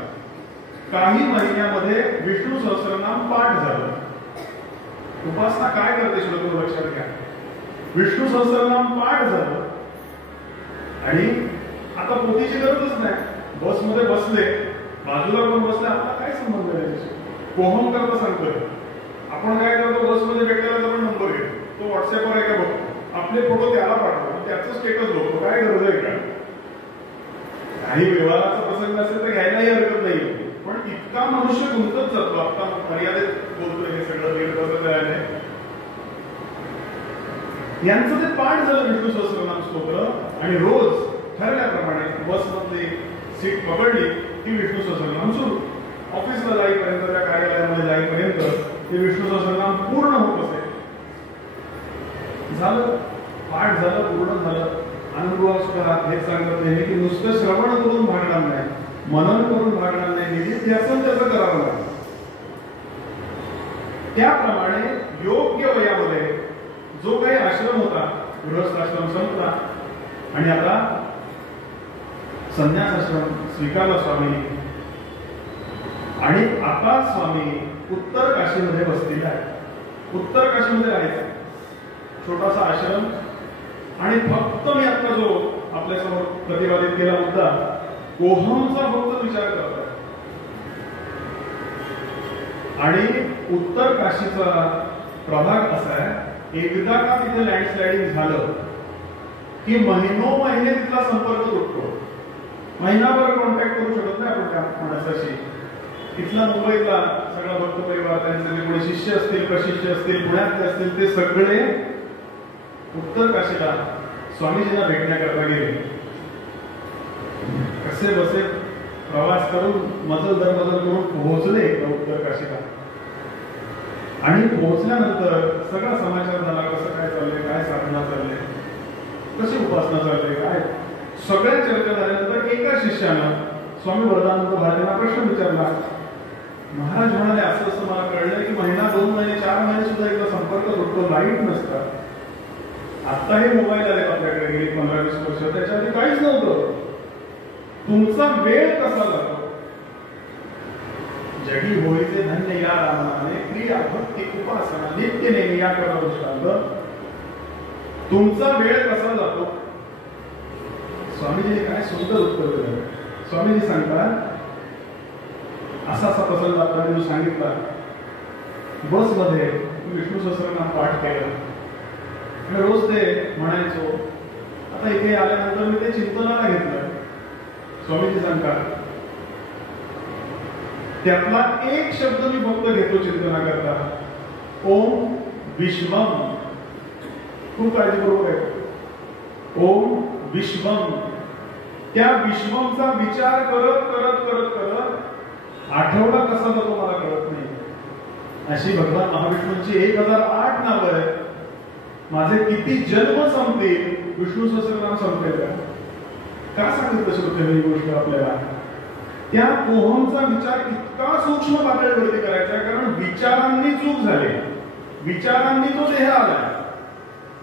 काही महिन्यामध्ये विष्णू सहस्त्रनाम पाठ झालं. उपासना काय करते श्रोते लक्षात घ्या. विष्णू सहस्त्रनाम पाठ झालं आणि आता पोथीची गरजच नाही. बसमध्ये बसले, बाजूला पण बसले, आपला काय संबंध आहे? कोहम करता सांगतोय. आपण काय करतो? बसमध्ये भेटल्याला आपण नंबर घेतो, तो व्हॉट्सअपवर आहे का बघतो, आपले फोटो त्याला पाठवतो, त्याचं स्टेटस बघतो. काय गरज आहे का? काही व्यवहाराचा प्रसंग असेल तर घ्यायलाही हरकत नाही. पण इतका मनुष्य गुंतत जातो. आता मर्यादित बोलतोय हे सगळं वेळ कसं आहे. यांचं ते पाठ झालं विष्णू सहस्त्रनाम स्तोत्र आणि रोज ठरल्याप्रमाणे बसमधली सीट पकडली की विष्णू सहस्त्रनाम सुरू. ऑफिसला जाईपर्यंत, त्या कार्यालयामध्ये जाईपर्यंत ते विष्णू सहस्रनाम पूर्ण होत असे. झालं, पाठ झालं, पूर्ण झालं. अनुभव सुद्धा हेच सांगत नाही की नुसतं श्रवण करून भागणार नाही, मनन करून भागणार नाही, निधिध्यासन त्याचं करावं लागतं. त्याप्रमाणे योग्य वयामध्ये जो काही आश्रम होता, गृहस्थाश्रम संपला आणि आता संन्यास आश्रम स्वीकारला स्वामींनी. आणि आता स्वामी उत्तर काशीमध्ये बसलेला आहे. उत्तर काशीमध्ये राहायचं, छोटासा आश्रम. आणि फक्त मी आता जो आपल्यासमोर प्रतिपादित केला मुद्दा, कोहमचा फक्त विचार करतोय. आणि उत्तर काशीचा प्रभाग असा आहे, एकदा का तिथे लँडस्लाइडिंग झालं की महिनोमहिने तिथला संपर्क तुटतो. महिनाभर कॉन्टॅक्ट करू शकत नाही आपण त्या माणसाशी. तिथला मुंबईतला सगळा भक्त परिवार, त्यांचे जे कोणी शिष्य असतील, प्रशिष्य असतील, पुण्यातले असतील, ते सगळे उत्तर काशीला स्वामीजींना भेटण्याकरता गेले. कसे बसे प्रवास करून मजल दरमजल करून पोहोचले उत्तर काशीला. आणि पोहोचल्यानंतर सगळा समाचार झाला, कसं काय चाललंय, काय साधना चालले, कशी उपासना चालले, काय सगळ्या चर्चा झाल्यानंतर एका शिष्यानं स्वामी वरदानंद भारतींना प्रश्न विचारला. महाराज म्हणाले, असं असं मला कळलं की महिना, 2 महिने, 4 महिने सुद्धा एकदा संपर्क तुटतो, लाईट नसतात. आता हे मोबाईल आले आपल्याकडे, गेली 15-20 वर्ष, त्याच्या आधी काहीच नव्हतं. तुमचा वेळ कसा जातो? जगी होईचे धन्य या रामाने, क्रिया भक्ती उपासना नित्य नेहमी या करत. तुमचा वेळ कसा जातो? स्वामीजीने काय सुंदर उत्तर दिलं. स्वामीजी सांगतात, असा असा प्रसंग आपल्याला जो सांगितला, बसमध्ये विष्णू सहस्रनाम पाठ केलं. रोज ते म्हणायचो. आता इथे आल्यानंतर मी ते चिंतनाला घेतलं. स्वामीजी सांगतात, त्यातला एक शब्द मी फक्त घेतो चिंतना करता, ओम विश्वम. खूप काळजीपूर्वक आहे. ओम विश्वम. त्या विश्वमचा विचार करत करत करत करत आठवडा कसा जातो मला कळत नाही. अशी भगवान महाविष्णूंची 1008 नावं आहेत. माझे किती जन्म संपतील, विष्णू सहस्रनाम संपेल का सांगितलं श्रोते ही गोष्ट आपल्याला? त्या कोहमचा विचार इतका सूक्ष्म पातळीवरती करायचा, कारण विचारांनी चूक झाली, विचारांनी तो देह आला.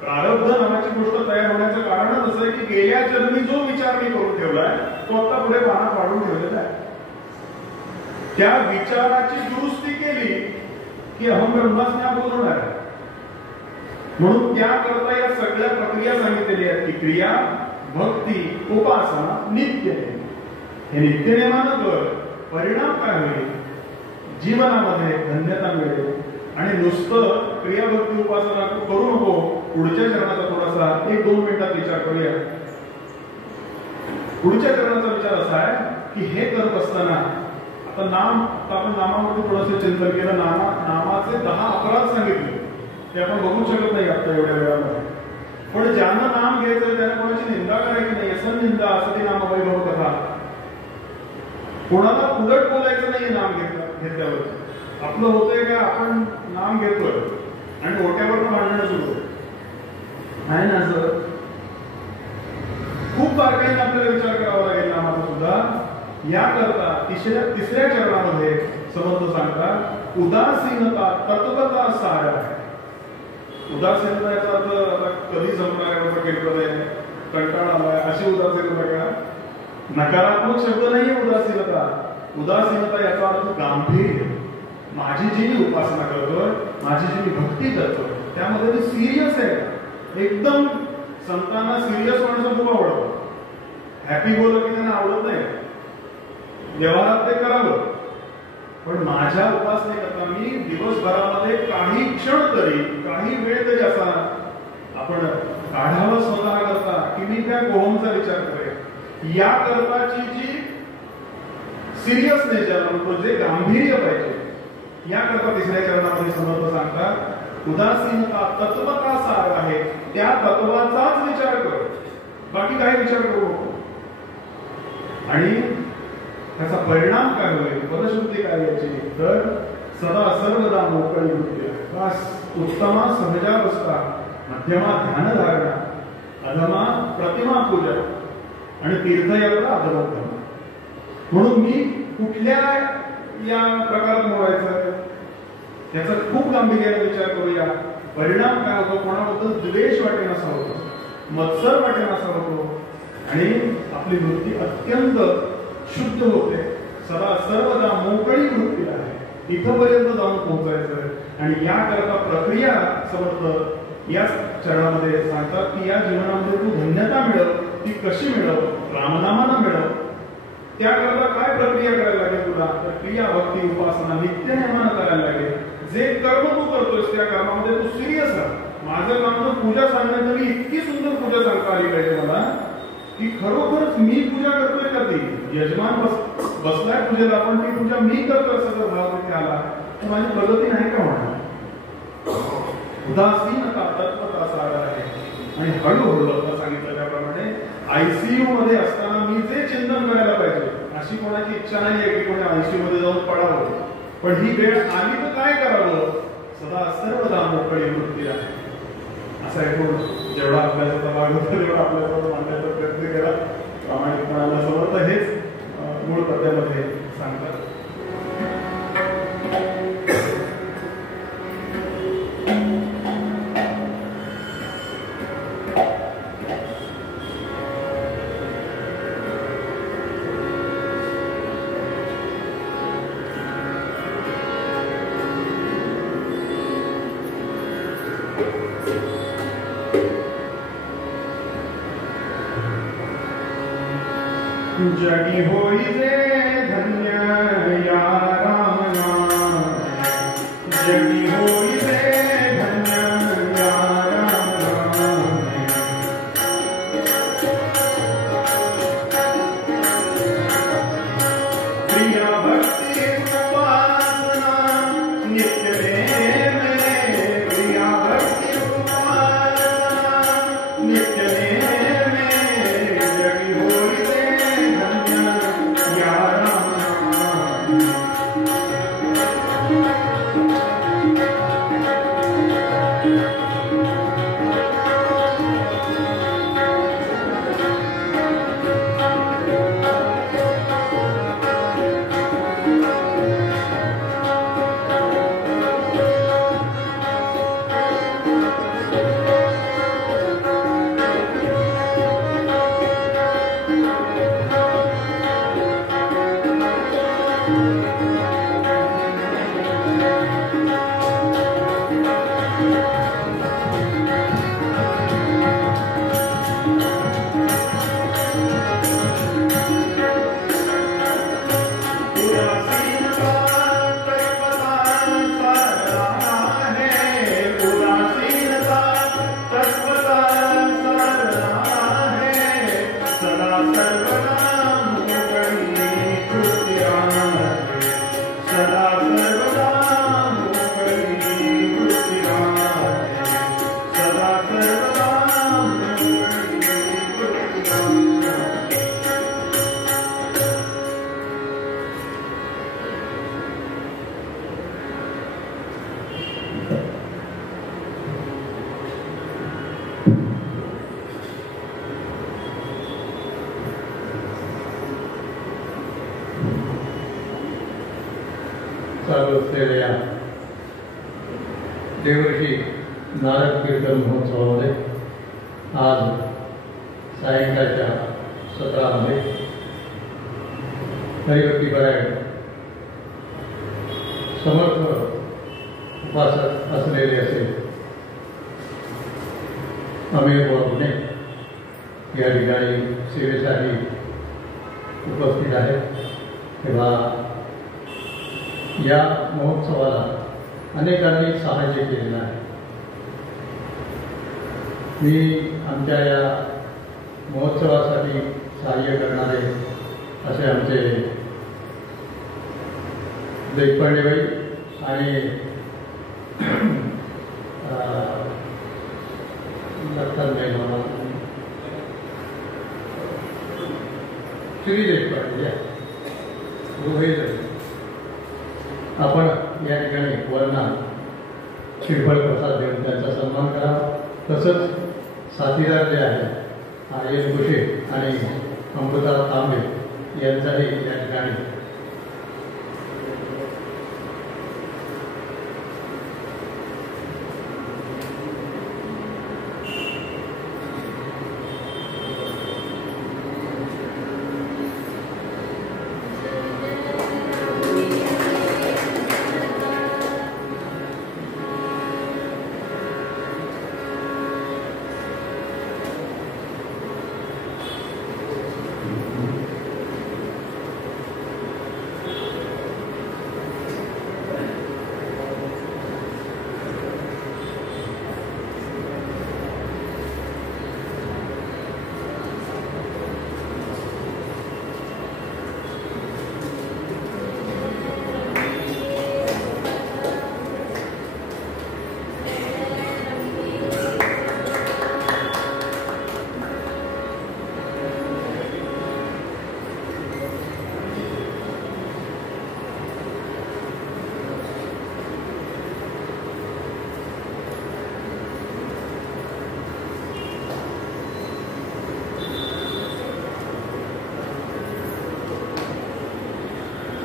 प्रारब्ध नावाची गोष्ट तयार होण्याचं कारणच असं आहे की गेल्या जन्मी जो विचार मी करून ठेवलाय तो आता पुढे पानात वाढून ठेवलेला आहे. त्या विचाराची दुरुस्ती केली की अहम ब्रह्मास्मी बोलून आहे. म्हणून त्याकरता या सगळ्या प्रक्रिया सांगितलेल्या आहेत की क्रिया, भक्ती, उपासना, नित्य. हे नित्यनेमानं कर, परिणाम काय होईल? जीवनामध्ये धन्यता मिळेल. आणि नुसतं क्रिया, भक्ती, उपासना करू नको. पुढच्या चरणाचा थोडासा 1-2 मिनिटात विचार करूया. पुढच्या चरणाचा विचार असा आहे की हे करत असताना आता आपण नामामध्ये थोडंसं चिंतन केलं. नामाचे 10 अपराध सांगितले, ते आपण बघू शकत नाही आता एवढ्या वेळामध्ये. पण ज्यानं नाम घ्यायचं त्याने कोणाची निंदा करायची नाही. असं निंदा, असं ती नामवैभव कथा. कोणाला उलट बोलायचं नाही नाम घेतल्यावर. आपलं होतंय का, आपण नाम घेतोय आणि ओट्यावर मांडणं सुरू आहे ना. असं खूप बारकाईने आपल्याला विचार करावा लागेल नामाचा सुद्धा. याकरता तिसऱ्या चरणामध्ये समर्थ सांगतात, उदासीनता तत्वता सार आहे. उदासीनता याचा अर्थ आता कधी संपणार आहे, कंटाळा आलाय अशी उदासीनता का? नकारात्मक शब्द नाहीये उदासीनता. उदासीनता याचा अर्थ गांभीर्य. माझी जी मी उपासना करतोय, माझी जी मी भक्ती करतोय, त्यामध्ये मी सिरियस आहे. एकदम संतांना सिरियस माणसं खूप आवडतं. हॅपी बोललं की त्यांना आवडत नाही. व्यवहारात ते करावं, पण माझ्या उपासनेकरता मी दिवसभरामध्ये काही क्षण तरी, काही वेळ तरी असा आपण काढावा स्वतः करता की मी त्या कोहमचा विचार करेन. या करताची जी सिरियसनेस ज्याला म्हणतो, जे गांभीर्य पाहिजे, याकरता तिसऱ्या चरणामध्ये समर्थ सांगतात, उदासीनता तत्वता सार आहे. त्या तत्वाचाच विचार कर, बाकी काही विचार करू नको. आणि त्याचा परिणाम काय होईल पदशुद्धी कार्याची तर सदा सर्वदा मोकळी वृत्ती उत्तमा सहजावस्था मध्यमा ध्यानधारणा अधमा प्रतिमा पूजा आणि तीर्थयात्रा अधमोत्तम. म्हणून मी कुठल्या या प्रकारात मोडायचं त्याचा खूप गांभीर्याने विचार करूया. परिणाम काय होतो कोणाबद्दल द्वेष वाटेनासा होतो मत्सर वाटेनासा होतो आणि आपली वृत्ती अत्यंत शुद्ध होते. सदा सर्वदा मोकळी वृत्ती आहे इथपर्यंत जाऊन पोहोचायचं. आणि याकरता प्रक्रिया समर्थ या चरणामध्ये सांगतात की या जीवनामध्ये तू धन्यता मिळव ती कशी मिळव रामनामानं मिळव. त्याकरता काय प्रक्रिया करायला लागेल तुला तर क्रिया भक्ती उपासना नित्य नेमानं करायला लागेल. जे कर्म तू करतोस त्या कर्मामध्ये तू सिरियस राहा. माझं काम तर पूजा सांगण्यात तरी इतकी सुंदर पूजा सांगता आली पाहिजे मला की खरोखरच मी पूजा करतोय का ती यजमान बसलाय पूजेला पण ती पूजा मी करतोय असं जर भाव तिथे आला तर माझी प्रगती नाही का होणार. उदासीनता तत्वता सागर आहे. आणि हळूहळू आता सांगितलं त्याप्रमाणे आयसीयू मध्ये असताना मी जे चिंतन करायला पाहिजे अशी कोणाची इच्छा नाहीये की कोणी आयसीयू मध्ये जाऊन पडावं. पण ही वेळ आली तर काय करावं सदा सर्वदा मोकळी वृत्ती आहे. असा ऐकून जेवढा अभ्यासाचा भाग होता तेवढा आपल्यासोबत मांडण्याचा प्रयत्न केला. प्रामाणिकपणाला समर्थ हेच मूळ पद्यामध्ये सांगतात. जगी होई जे धन्य या राम नाम जगी होई जे धन्य या राम नाम. प्रिया भक्ती उपासना नित्य नेम प्रिया भक्ती उपासना नित्य नेम जगी होई चालू असलेल्या देवर्षी नारद कीर्तन महोत्सवामध्ये आज सायंकाळच्या सत्रामध्ये हरिभक्तीपरायण समर्थ उपासक असलेले असे अमेय पुणे या ठिकाणी सेवेसाठी उपस्थित आहेत. तेव्हा या महोत्सवाला अनेकांनी सहाय्य केलेलं आहे. मी आमच्या या महोत्सवासाठी सहाय्य करणारे असे आमचे देशपांडेबाई आणि श्री देशपांडे गृहीत आपण या ठिकाणी वरना श्रीफळ प्रसाद देऊन त्यांचा सन्मान करावा. तसंच साथीदार जे आहेत आर्यन घोषे आणि अमृता तांबे यांचाही या ठिकाणी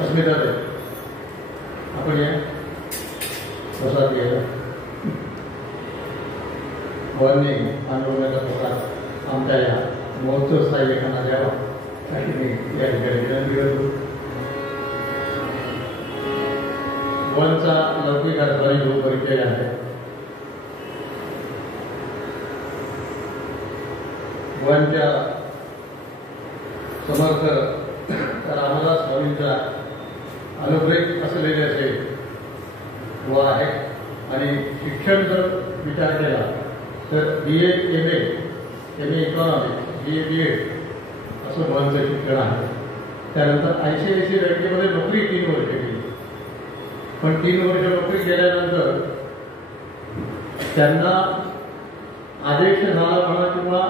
अस्मिता दे आपण या प्रसाद घ्यायला वरने आंदोलनाचा प्रसाद आमच्या या महोत्सव सहाय्यकांना द्यावा अशी मी या ठिकाणी विनंती करतो. वनचा लौकिक अर्थाने जो परिचय आहे वनच्या समर्थ रामदास स्वामींचा अनुग्रहित असलेले असे व आहे. आणि शिक्षण जर विचार केला तर BA MA economics BA BEd असं वनचं शिक्षण आहे. त्यानंतर ICICI बँकेमध्ये नोकरी 3 वर्ष केली. पण 3 वर्ष नोकरी केल्यानंतर त्यांना आदेश झाला म्हणा किंवा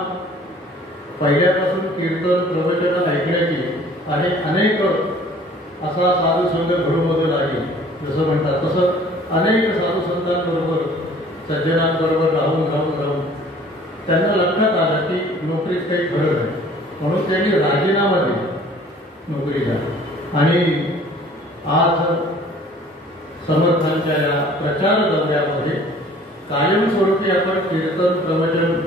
पहिल्यापासून कीर्तन प्रवचन ऐकण्याची आणि अनेक असा साधू संघ घडूमध्ये लागली. जसं म्हणतात तसं अनेक साधू संतांबरोबर सज्जनांबरोबर राहून त्यांना लक्षात आलं की नोकरीत काही खरं नाही. म्हणून त्यांनी राजीनामा दिला नोकरीचा. आणि आज समर्थांच्या या प्रचार दौऱ्यामध्ये कायमस्वरूपी आपण कीर्तन प्रवचन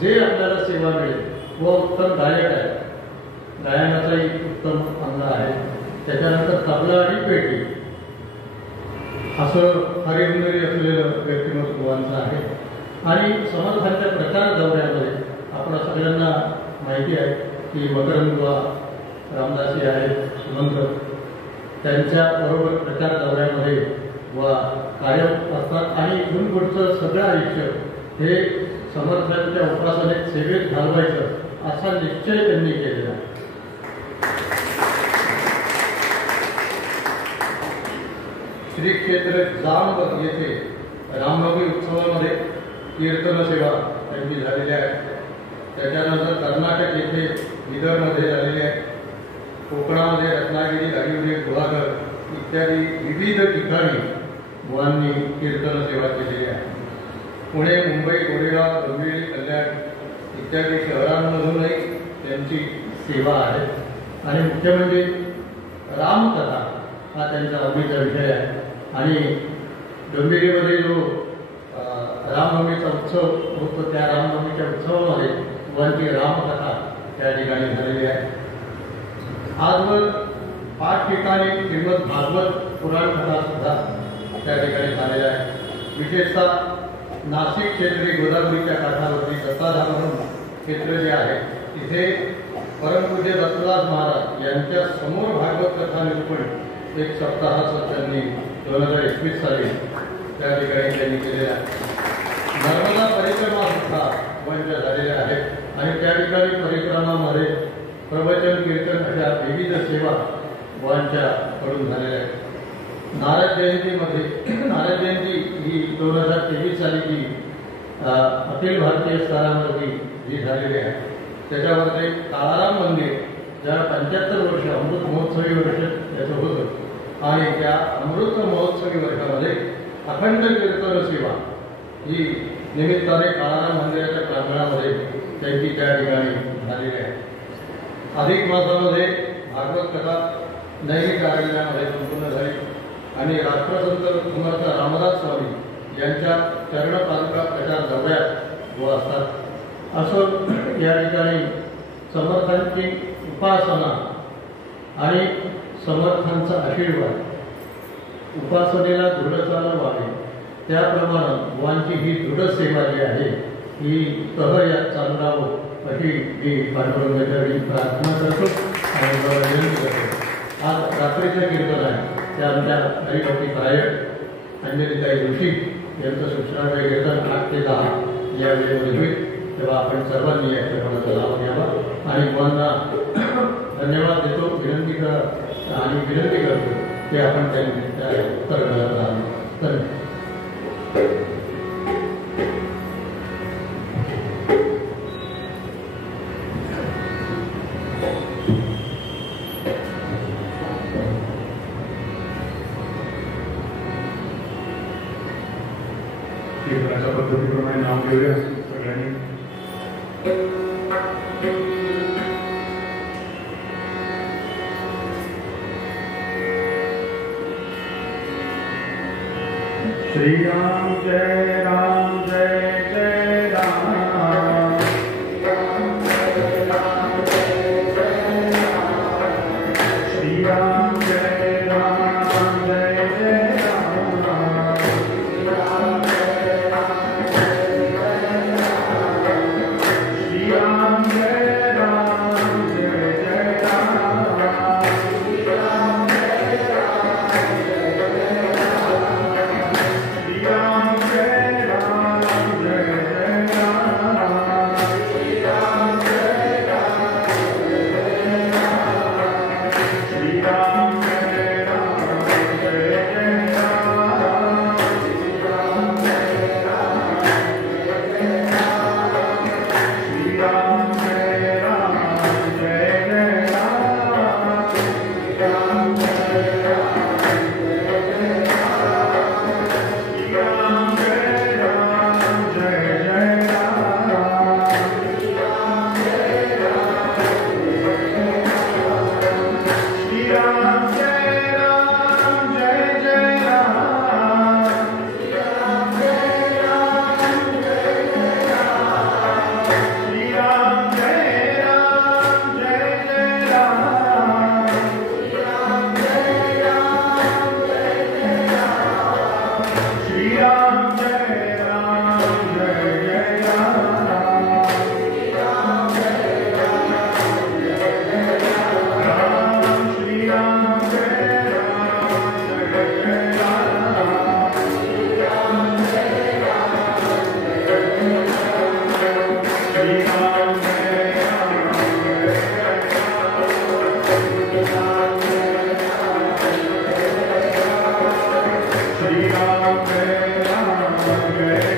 जे आपल्याला सेवा मिळेल व उत्तम गायक आहे, गायनाचाही उत्तम अंग आहे, त्याच्यानंतर तबला आणि पेटी असं हरिहुंदरी असलेलं व्यक्तिमत्व वनचं आहे. आणि समर्थांच्या प्रचार दौऱ्यामध्ये आपल्या सगळ्यांना माहिती आहे की मकरंदुआ रामदासी आहेत सुमंत, त्यांच्याबरोबर प्रचार दौऱ्यामध्ये व कायम असतात. आणि इथून पुढचं सगळं आयुष्य हे समर्थांच्या उपासनेत सेवेत घालवायचं असा निश्चय त्यांनी केलेला आहे. श्री क्षेत्र जांब येथे रामनवमी उत्सवामध्ये कीर्तन सेवा त्यांची झालेली आहे. त्याच्यानंतर कर्नाटक येथे बिदरमध्ये झालेली आहे. कोकणामध्ये रत्नागिरी, गाडीवडे, गुहागर इत्यादी विविध ठिकाणी बुवांनी कीर्तन सेवा केलेली आहे. पुणे, मुंबई, गोरेगाव, डोंबिवली, कल्याण इत्यादी शहरांमधूनही त्यांची सेवा आहे. आणि मुख्य म्हणजे रामकथा हा त्यांचा आवडीचा विषय आहे. आणि डोंबिवलीमध्ये जो रामनवमीचा उत्सव होतो त्या रामनवमीच्या उत्सवामध्ये बुवांची रामकथा त्या ठिकाणी झालेली आहे. आजवर 5 ठिकाणी श्रीमद भागवत पुराण कथा सुद्धा त्या ठिकाणी झालेल्या आहे. विशेषतः नाशिक क्षेत्री गोदावरीच्या काठावरती दत्ताधाम म्हणून क्षेत्र जे आहे तिथे परमपूज्य दत्तदास महाराज यांच्या समोर भागवत कथा निरूपण एक सप्ताहाचं त्यांनी 2021 साली त्या ठिकाणी त्यांनी केलेला आहे. नर्मदा परिक्रमा सुद्धा वंच झालेल्या आहेत. आणि त्या ठिकाणी परिक्रमामध्ये प्रवचन कीर्तन अशा विविध सेवा वंच्या कडून झालेल्या आहेत. नारद जयंतीमध्ये नारद जयंती ही 2023 साली जी अखिल भारतीय स्तरावरती जी झालेली आहे त्याच्यामध्ये काळाराम मंदिर ज्या 75 वर्ष अमृत महोत्सवी वर्ष याचं होतं आणि त्या अमृत महोत्सवी वर्षामध्ये अखंड कीर्तन सेवा ही निमित्ताने काळाराम मंदिराच्या प्रांगणामध्ये त्यांची त्या ठिकाणी झालेली आहे. अधिक मासामध्ये भागवत कथा नैमिक आरण्यामध्ये संपूर्ण झाली आणि राष्ट्रसंत समर्थ रामदास स्वामी यांच्या चरणपादुका कशा जवळ्यात व असतात असं या ठिकाणी समर्थांची उपासना आणि समर्थांचा आशीर्वाद उपासनेला दृढ चालू व्हावे त्याप्रमाणे बुवांची ही दृढ सेवा जी आहे ही यात चालू राहावं अशी मी पांडुरंगाच्या प्रार्थना करतो आणि विनंती करतो. आज रात्रीचं कीर्तन आहे त्या आमच्या हरिभक्ती गायक अंजलीताई जोशी यांचं सूचनाचं कीर्तन 8 ते 10 या वेळेमध्ये होईल. तेव्हा आपण सर्वांनी या कीर्तनाचा लाभ घ्यावा आणि बुवांना धन्यवाद देतो, विनंती करतो की आपण त्या उत्तर करत राहावे. कीर्तनाच्या पद्धतीप्रमाणे नाव घेऊया सगळ्यांनी. श्री राम जय राम जय जय राम. श्री राम जय राम जय जय राम. श्री राम जय राम जय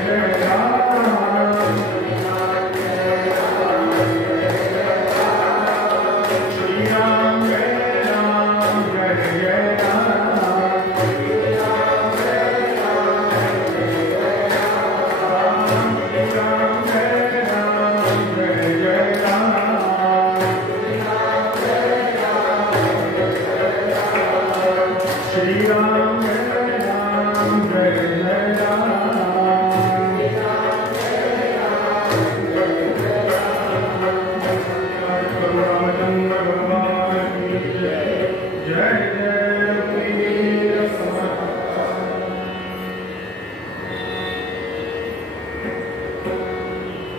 जय राम.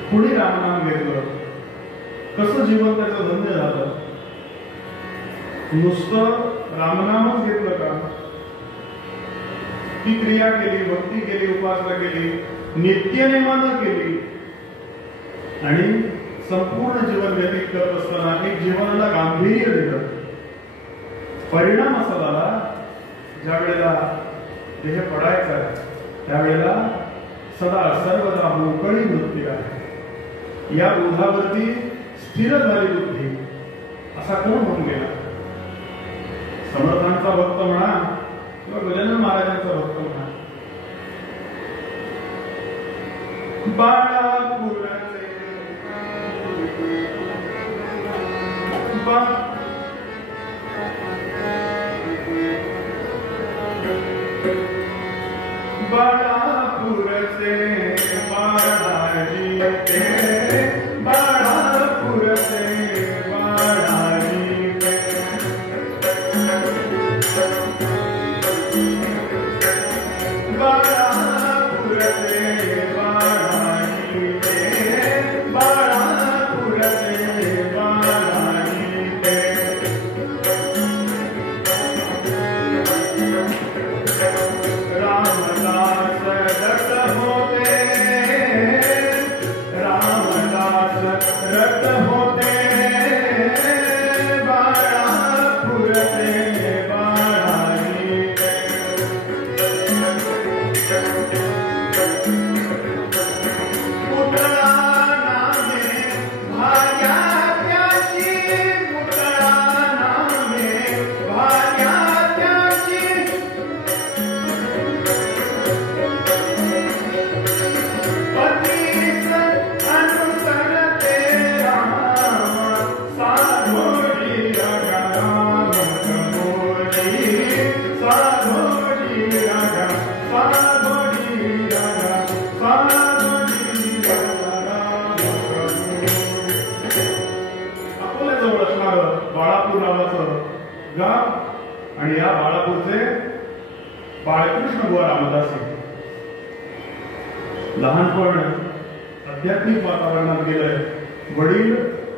पुढे रामनाम घेतलं, कसं जीवन त्याचं धन्य झालं. नुसतं रामनामच घेतलं का, ती क्रिया केली, भक्ती केली, उपासना केली, नित्यनेमानं केली आणि संपूर्ण जीवन व्यतीत करत असताना एक जीवनाला गांभीर्य दिलं. परिणाम असा झाला, ज्या वेळेला देह पडायचा त्यावेळेला सदा सर्वदा मोकळी वृत्ती आहे. या बोधावरती स्थिर झाली बुद्धी असा कोण होऊन गेला? समर्थांचा भक्त म्हणा किंवा गजानन महाराजांचा भक्त म्हणा. बाळापुराचे बाळापुरचे बाळाजी ते बाळापुरचे बाळाजी बाळापुरचे बाळाजी ते बाळापुरचे बाळाजी ते रामदास रट होते रामदास रट होते बाळापुरचे बाळाजी पुतळा नामे भार्या त्याची पुतळा नामे भार्या त्याची पतीस अनुसरते राम साधोजी रागा राम प्रभोजी साधोजी रागा साधोजी रागा साधोजी रागा राम प्रभो. अकोल्याजवळ असणारं बाळापूर नावाचं गाव आणि या बाळापूरचे बाळकृष्ण बुवा रामदासी. लहानपण आध्यात्मिक वातावरणात गेलंय. वडील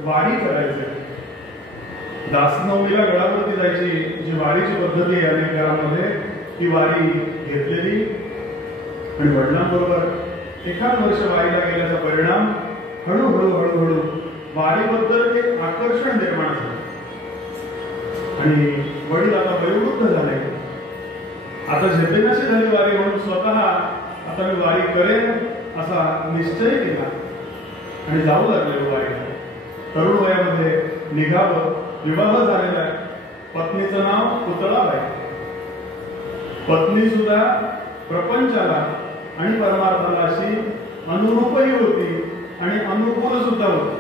वारी करायचे. दासनवमीला गडावरती जायची जी वारीची पद्धती आहे अनेक घरांमध्ये, ती वारी घेतलेली आणि वडिलांबरोबर एखाद वर्ष वारीला गेल्याचा परिणाम हळूहळू हळूहळू वारीबद्दल एक आकर्षण निर्माण झालं. आणि वडील आता वयोवृद्ध झाले. आता झेपेनाशी झाली वारी म्हणून स्वतः आता मी वारी करेन असा निश्चय केला आणि जाऊ लागले वारीला. तरुण वयामध्ये निघावं. विवाह झालेला आहे. पत्नीचं नाव पुतळाबाई. पत्नी सुद्धा प्रपंचाला आणि परमार्थाला अशी अनुरूपही होती आणि अनुकूल सुद्धा होती.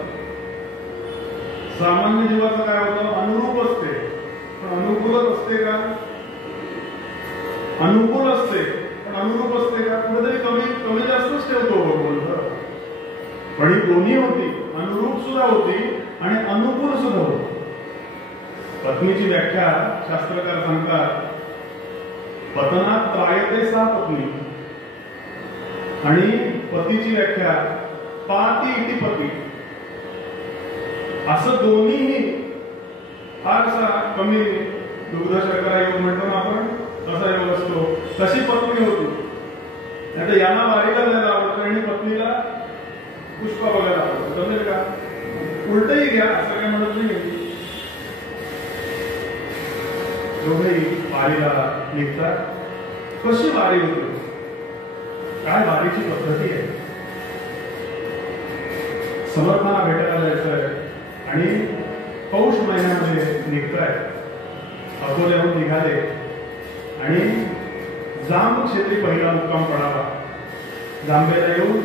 सामान्य जीवाचं काय होतं? अनुरूप असते, पण अनुकूलच असते का? अनुकूल असते पण अनुरूप असते का? कुठेतरी कमी जास्तच ठेवतो बोलतो. पण ही दोन्ही होती. अनुरूप सुद्धा होती आणि अनुकूल सुद्धा होती. पत्नीची व्याख्या शास्त्रकार सांगतात, पतनात त्रायते सा पत्नी. आणि पतीची व्याख्या पाती इति पती. असं दोन्हीही फारसा कमी दुग्ध शर्करा योग म्हणतो ना आपण, तसा योग असतो. तशी पत्नी होती. आता यांना वारीला जायला आवडतं आणि पत्नीला पुष्पा बघायला आवडतं. समजेल का? उलटही घ्या असं काही म्हणत नाही. दोघेही वारीला निघतात. कशी वारी होती? काय वारीची पद्धती आहे? समर्थांना भेटायला जायचंय आणि पौष महिन्यामध्ये निघताय. अकोल्याहून निघाले आणि जांब क्षेत्री पहिला मुक्काम पडावा. जांभेला येऊन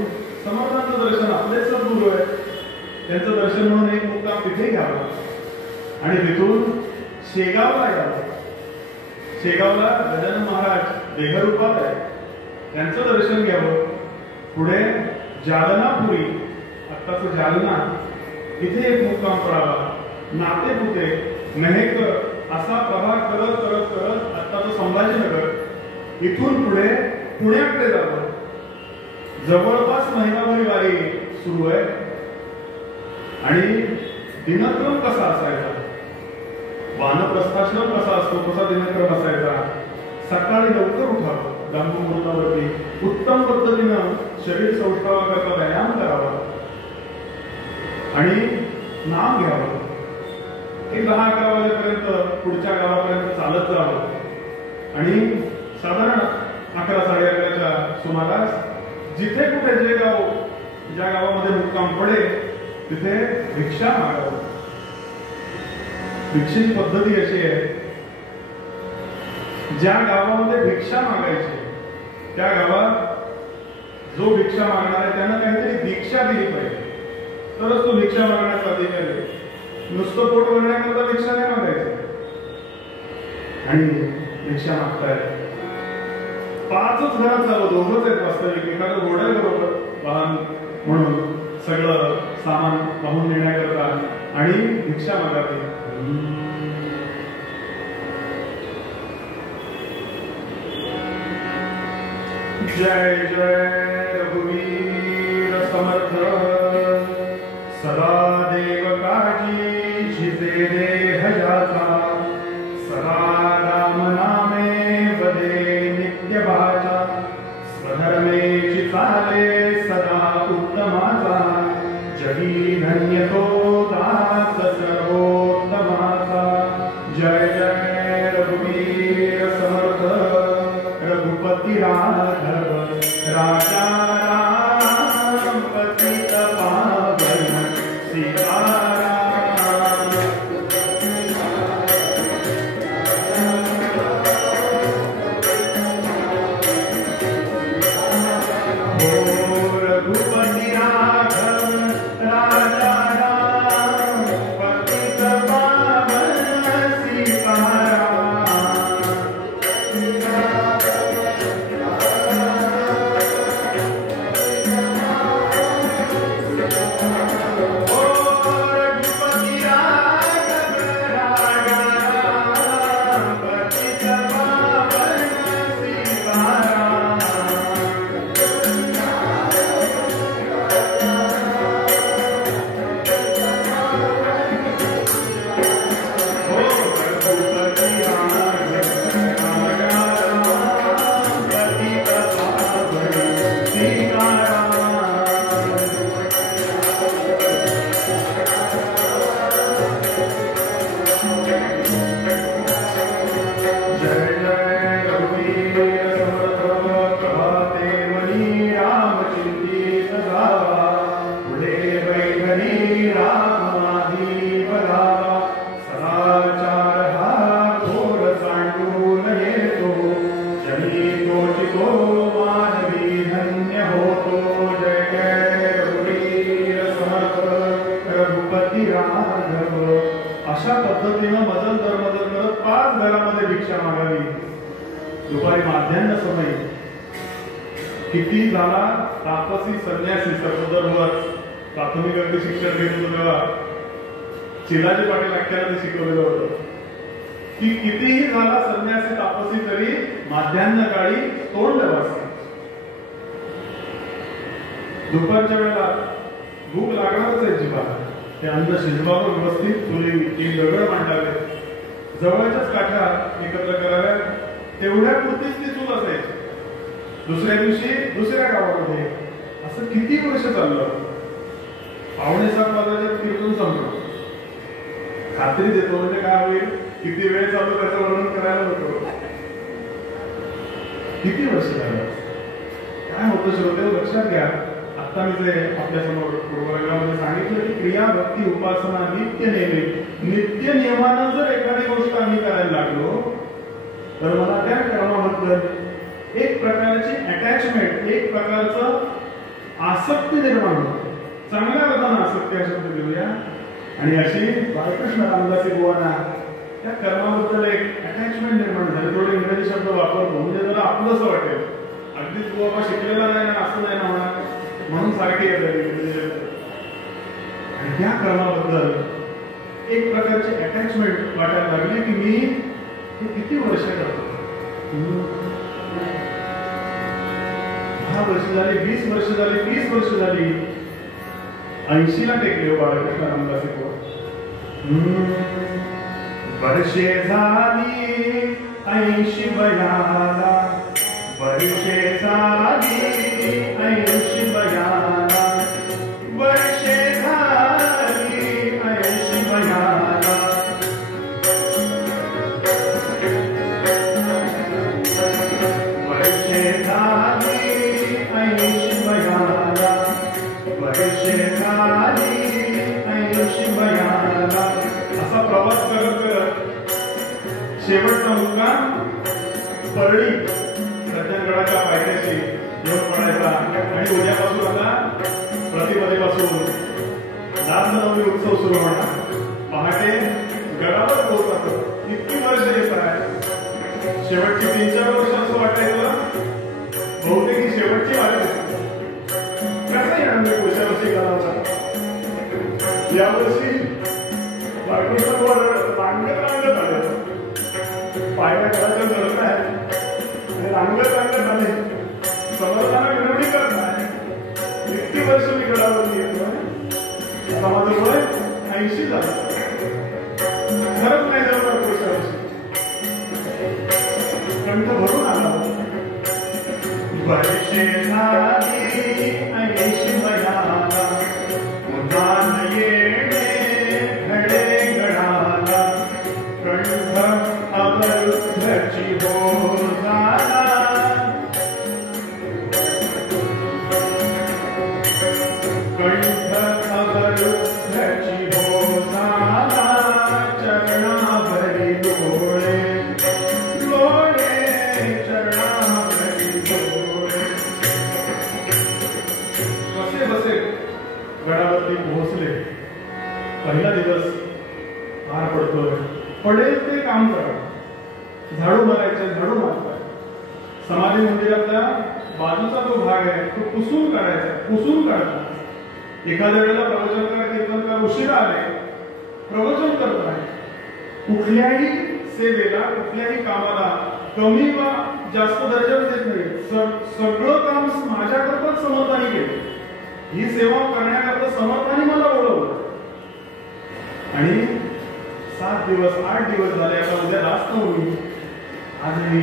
समर्थांचं दर्शन, आपले सद्गुरू आहे त्यांचं दर्शन म्हणून एक मुक्काम तिथे घ्यावा आणि तिथून शेगावला यावं. शेगावला गजानन महाराज देहरूपात आहे, त्यांचं दर्शन घ्यावं. पुढे जालनापुरी, आत्ताचं जालना, इथे एक मुक्काम पडावा. नातेपुते, मेहकर असा प्रभाग करत करत करत आत्ताचं संभाजीनगर, इथून पुढे पुण्याकडे जावं. जवळपास महिनाभरी वारी सुरू आहे. आणि दिनक्रम कसा असायचा? वानप्रस्थाश्रम कसा असतो, कसा दिनक्रम असायचा? सकाळी लवकर उठावं, ब्रह्ममुहूर्तावरती उत्तम पद्धतीनं शरीर सौष्ठवाकरता व्यायाम करावा आणि नाम घ्यावं. एक 10-11 वाजेपर्यंत पुढच्या गावापर्यंत चालत जावं आणि साधारण 11-11:30च्या सुमारास जिथे कुठे जे गाव, ज्या गावामध्ये मुक्काम पडेल तिथे भिक्षा मागावं. भिक्षेची पद्धती अशी आहे, ज्या गावामध्ये भिक्षा मागायची त्या गावात जो भिक्षा मागणार आहे त्यानं काहीतरी दीक्षा दिली पाहिजे, तरच तो भिक्षा मागण्याचा अधिकार आहे. नुसतं पोट भरण्याकरता भिक्षा नाही मागायचं. आणि भिक्षा मागताय 5च घरात चालू, 2च आहेत वास्तविक, एखादं घोड्या बरोबर वाहन म्हणून सगळं सामान वाहून नेण्याकरता आणि भिक्षा मागावी. जय जय रघुवीर समर्थ, सदा देव काजी जिते देह जाता, सदा राम नामे वदे नित्य वाचा, स्वधर्मेची चाले सदा उत्तमाचा, जगी धन्य तो दास सर्वोत्तमाचा. जय जय रघुवीर समर्थ, रघुपती राघव राजा राम, पतित पावन सीताराम. ओ रघुपती राघव राजा राम, पतित पावन सीताराम. अशा पद्धतीनं मदन धर्मदल करत 5 घरामध्ये भिक्षा मागावी. दुपारी माध्यान्ह समय किती झाला तापसी संन्यासी सर्वधर्मवर प्राथमिक अगदी शिक्षण घेत होतो तेव्हा चिलाजी पाटील आख्यानं शिकवलेलं होतं की कितीही झाला संन्यासी तापसी तरी माध्यान्ह काळी तोंड वाचते. दुपारच्या वेळेला भूक लागणारच आहे जीवाला, ते अन्न शिजवावं व्यवस्थित, चुली 3 दगड मांडावे, जवळच्याच काठ्या एकत्र कराव्या, तेवढ्या पुरतीच ती चूल असायची. दुसऱ्या दिवशी दुसऱ्या गावामध्ये असं किती वर्ष चाललं. 6:45 वाजता कीर्तन संपलं. खात्री देतो म्हणजे काय होईल, किती वेळ चालू त्याचं वर्णन करायला नको. किती वर्ष झालं. काय होतं श्रोते, लक्षात घ्या. आता मी जे आपल्या समोर पूर्ववर्गामध्ये सांगितलं की क्रिया भक्ती उपासना नित्य नेमे, नित्य नियमानं जर एखादी गोष्ट आम्ही करायला लागलो तर मला त्या कर्माबद्दल एक प्रकारची अटॅचमेंट, एक प्रकारचं आसक्ती निर्माण होते. चांगल्या अर्थानं आसक्ती हा शब्द घेऊया. आणि अशी बाळकृष्ण रामदासी बुवांना त्या कर्माबद्दल एक अटॅचमेंट निर्माण झाली. थोडे इंग्रजी शब्द वापरतो म्हणजे जरा आपलंच वाटेल. अगदीच बुवा शिकलेला नाही ना, असं नाही ना म्हणा, म्हणून सारखी येत. आणि त्या कर्माबद्दल एक प्रकारची अटॅचमेंट वाटायला लागली की मी हे किती वर्ष करतो. 10 वर्ष झाली, 20 वर्ष झाली, 30 वर्ष झाली, 80ला टेकले बाळकृष्ण रामदासी बुवा. वर्षे झाली 80 वयाला, वर्षे झाली 80 वयाला, वर्षे झाली 80 वयाला, वर्षे झाली 80 वयाला, वर्षे झाली 80 वयाला. असा प्रवास करत शेवटचा मुक्काम परळी सज्जनगडाच्या पायथ्याशी येऊन पडायचा आणि उद्यापासून आता प्रतिपदेपासून रामनवमी उत्सव सुरू होणार. पहाटे गडावर पोहोचतात. इतकी वर्ष येत आहे. शेवटची 3-4 वर्ष असं वाटायचं बहुतेक ही शेवटची वारी दिसते. कसं येणार मी पुढच्या वर्षी गडावर? यावर्षी बाळकृष्णावर रांगत आले. पायऱ्या गडाच्या चढत आहे आणि रांगत आले. समर्थांना विनवणी करत आहे. इतकी वर्ष मी गडावरती येतो. आता माझं वय 80 झालं. खरंच नाही जमणार पुढच्या वर्षी. कंठ भरून आला. वर्षे झाली 80 वयाला, उदान येणे घडे गडाला, कंठ अवरुद्धाची हो झाला. कंठ अवरुद्धाची हो झाला, चरणाभरी लोळे लोळे, चरणाभरी लोळे. कसे बसे गडावरती पोहोचले. पहिला दिवस पार पडतोय. पडेल ते काम करा. झाडू मारायचे, झाडू मारताय. समाधी मंदिरातला बाजूचा जो भाग आहे तो पुसून काढायचा, पुसून काढता. एखाद्या वेळेला प्रवचनकार कीर्तनकार उशिरा आले, प्रवचन करत आहे. कुठल्याही सेवेला, कुठल्याही कामाला कमी वा जास्त दर्जा देत नाही. सगळं काम माझ्याकरताच समर्थाने केलं. ही सेवा करण्याकरता समर्थाने मला बोलवलं. आणि 7 दिवस 8 दिवस झाले. आता उद्या रास्तनवमी. आज मी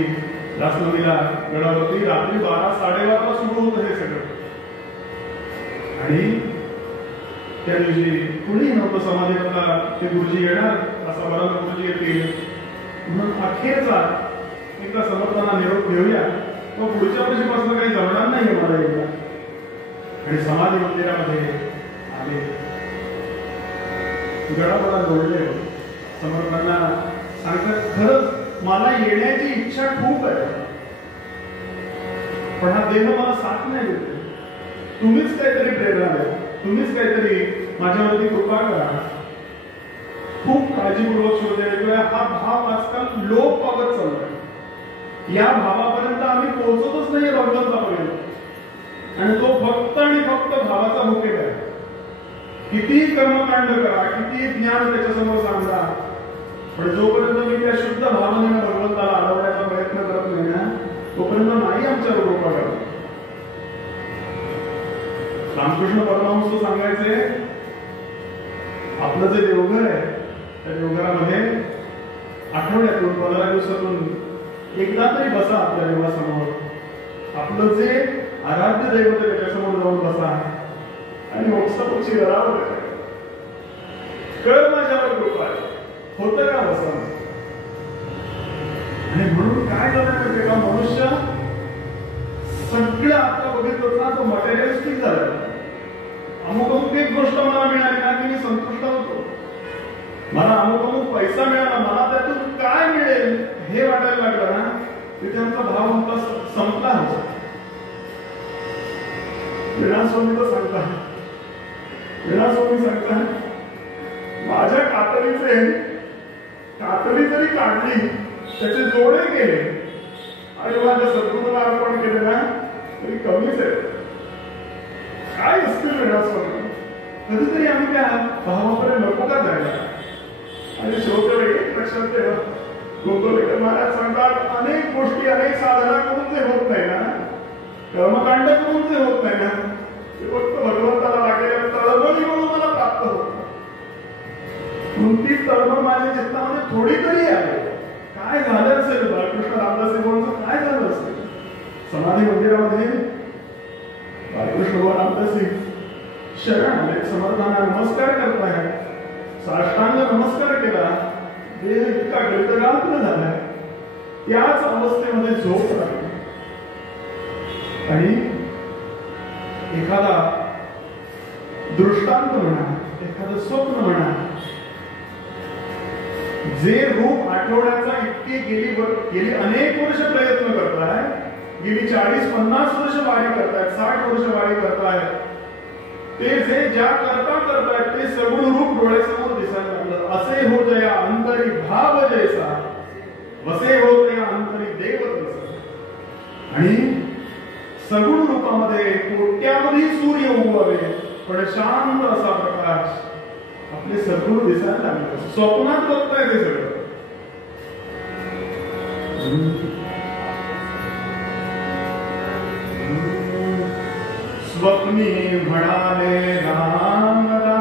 रास्तनवमीला गडावरती रात्री 12-12:30 सुरू होतं हे सगळं. आणि त्या दिवशी कुणी नव्हतं समाधीला. ते गुरुजी येणार, असा बराच गुरुजी येतील म्हणून अखेरचा एकदा समर्थांना निरोप घेऊया. तो पुढच्या वर्षीपासून काही जमणार नाही मला एकदा. आणि समाधी मंदिरामध्ये आले. गडाला जोडले. समर्थांना सांगतात, खरंच मला येण्याची इच्छा खूप आहे, पण हा देह मला साथ नाही देत. तुम्हीच काहीतरी प्रेरणा द्या. तुम्हीच काहीतरी माझ्यावरती कृपा करा. खूप काळजीपूर्वक शोध येतोय. हा भाव आजकाल लोप पावत चाललाय. या भावापर्यंत आम्ही पोहोचतच नाही भगवंतापर्यंत. आणि तो फक्त आणि फक्त भावाचा मुकेट आहे. कितीही कर्मकांड करा, कितीही ज्ञान त्याच्यासमोर सांगा, पण जोपर्यंत मी त्या शुद्ध भावनेने भगवंताला अडवण्याचा प्रयत्न करत नाही ना, तोपर्यंत नाही आमच्यावर कृपा करत. रामकृष्ण परमहंस सांगायचे, आपलं जे देवघर आहे त्या देवघरामध्ये आठवड्यातून 15 दिवसातून एकदा तरी बसा आपल्या देवासमोर. आपलं जे आराध्य दैवत आहे त्याच्यासमोर जाऊन बसा आणि मोक्षापुढची गडावर कर माझ्यावर कृपा आहे. होतं का बसा? आणि म्हणून काय झालं माहितीये का, मनुष्य सगळं आता बघितलं ना तो मटेरियलिस्टिक झालं. अमुक एक गोष्ट मला मिळाली ना की मी संतुष्ट होतो. मला अमुक पैसा मिळाला, मला त्यातून काय मिळेल हे वाटायला लागलं ना, तिथे आमचा भाव आमचा संपला होता. वीणास्वामी सांगता, माझ्या कातरी जरी काढली, त्याचे जोडे केले आणि माझ्या सद्गुरूला अर्पण केले ना तरी कमीच आहे. काय असतील वीणास्वामी? कधीतरी आम्ही त्या भावाकडे नको का जायला? आणि श्रोते एक लक्षात ठेवा, गोंदवलेकर महाराज सांगतात, अनेक गोष्टी अनेक साधना करून जे होत नाही ना, कर्मकांड करून जे होत नाही ना, ते फक्त भगवंताला लागलेल्या तळमळी म्हणून मला प्राप्त होत. म्हणून ती तळमळ माझ्या चित्तामध्ये थोडी तरी आहे. काय झालं असेल बाळकृष्ण रामदास देवांचं, काय झालं असेल? समाधी मंदिरामध्ये बाळकृष्ण रामदास शरण आले, समर्थांना नमस्कार करताय, साष्टांग नमस्कार केला, देह इतका गळगळांत झालाय, त्याच अवस्थेमध्ये झोप लागली. आणि एखादा दृष्टांत म्हणा, एखादं स्वप्न म्हणा, जे रूप आठवड्याचा इतके गेली अनेक वर्ष प्रयत्न करताय, गेली 40-50 वर्ष वारी करतायत, 60 वर्ष वारी करतायत, ते जे ज्या करतायत ते सगुण रूप डोळ्यासमोर दिसायला लागलं. असे हो जया अंतरी भाव जैसा, वसे हो जया अंतरी देव तसा. आणि सगुण रूपामध्ये कोट्यावधी सूर्य उगवावे, पण शांत असा प्रकाश आपले सद्गुरू दिसायला लागले. स्वप्नात बघताय ते सगळं. स्वप्नी म्हणाले रामदास.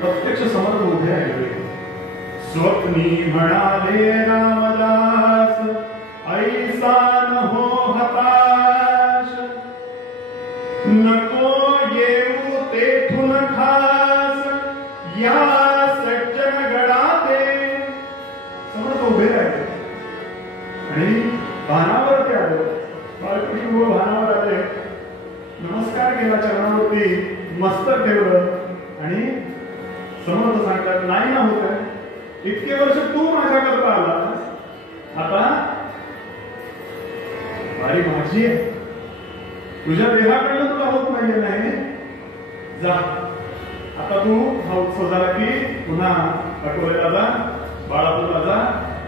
प्रत्यक्ष समर्थ उभे आहे. स्वप्नी म्हणाले रामदास, ऐसा न हो हताश, नको येऊ तेथून खास, या सज्जन गडाते. समर्थ उभे राहिले आणि भानावर ते आले. बालकडी भानावर आले, नमस्कार केला चरणावरती, मस्तक ठेवलं आणि समर्थ सांगतात, नाही ना होत आहे, इतके वर्ष तू माझ्याकरता आलास, आता वारी माझी आहे, तुझ्या देहाकडनं तुला होत नाहीये, नाही जा आता तू हा उत्सव झाला की पुन्हा अकोल्याला जा, बाळापूरला जा.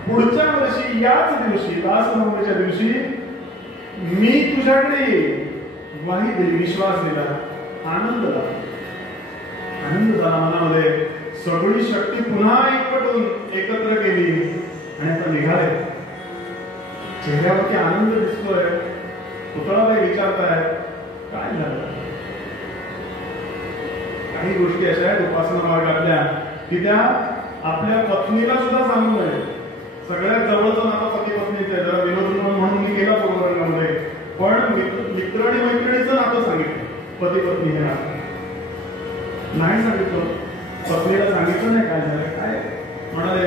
पुढच्या वर्षी याच दिवशी दास नवमीच्या दिवशी मी तुझ्याकडे येईल. ग्वाही दिली, विश्वास दिला, आनंद झाला मनामध्ये. सगळी शक्ती पुन्हा एकत्र केली आणि आता निघाले. चेहऱ्यावरती आनंद दिसतोय. पुतळाला विचारताय काय झालं. काही गोष्टी अशा आहेत उपासना मार्गातल्या की त्या आपल्या पत्नीला सुद्धा सांगू नये. सगळ्यात जवळचं नातं पती पत्नीचं आहे. जरा विनोद म्हणून मी गेला प्रोग्राममध्ये, पण मित्र आणि मैत्रिणीचं नातं सांगितलं. पती पत्नी हे नातं नाही सांगितलं. पत्नीला सांगितलं नाही काय झालं, काय म्हणाले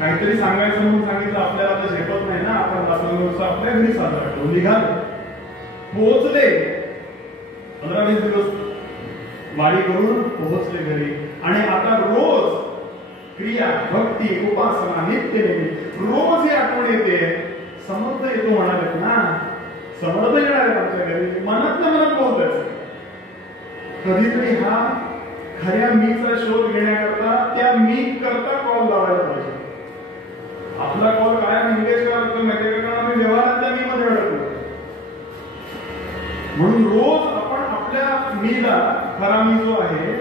काहीतरी सांगायचं म्हणून सांगितलं. आपल्याला आता झेपत नाही ना, आपण दासोत्सव आपल्या घरी साजरा करू. निघाले, पोहोचले, 15-20 दिवस वारी करून पोहोचले घरी. आणि आता रोज क्रिया, भक्ती, उपासना, नित्यनेमी रोज ही आठवण येते. समर्थ येतो म्हणालेत ना, समर्थ येणार आहे आमच्या घरी. मनात बोलतोय. कधीतरी हा खऱ्या मीचा शोध घेण्याकरता त्या मी करता कॉल लावायला पाहिजे. आपला कॉल कायम एंगेज करतो माहिती का, कारण आम्ही व्यवहारातल्या मी मध्ये अडकलो. म्हणून रोज आपण आपल्या मीला, खरा मी जो आहे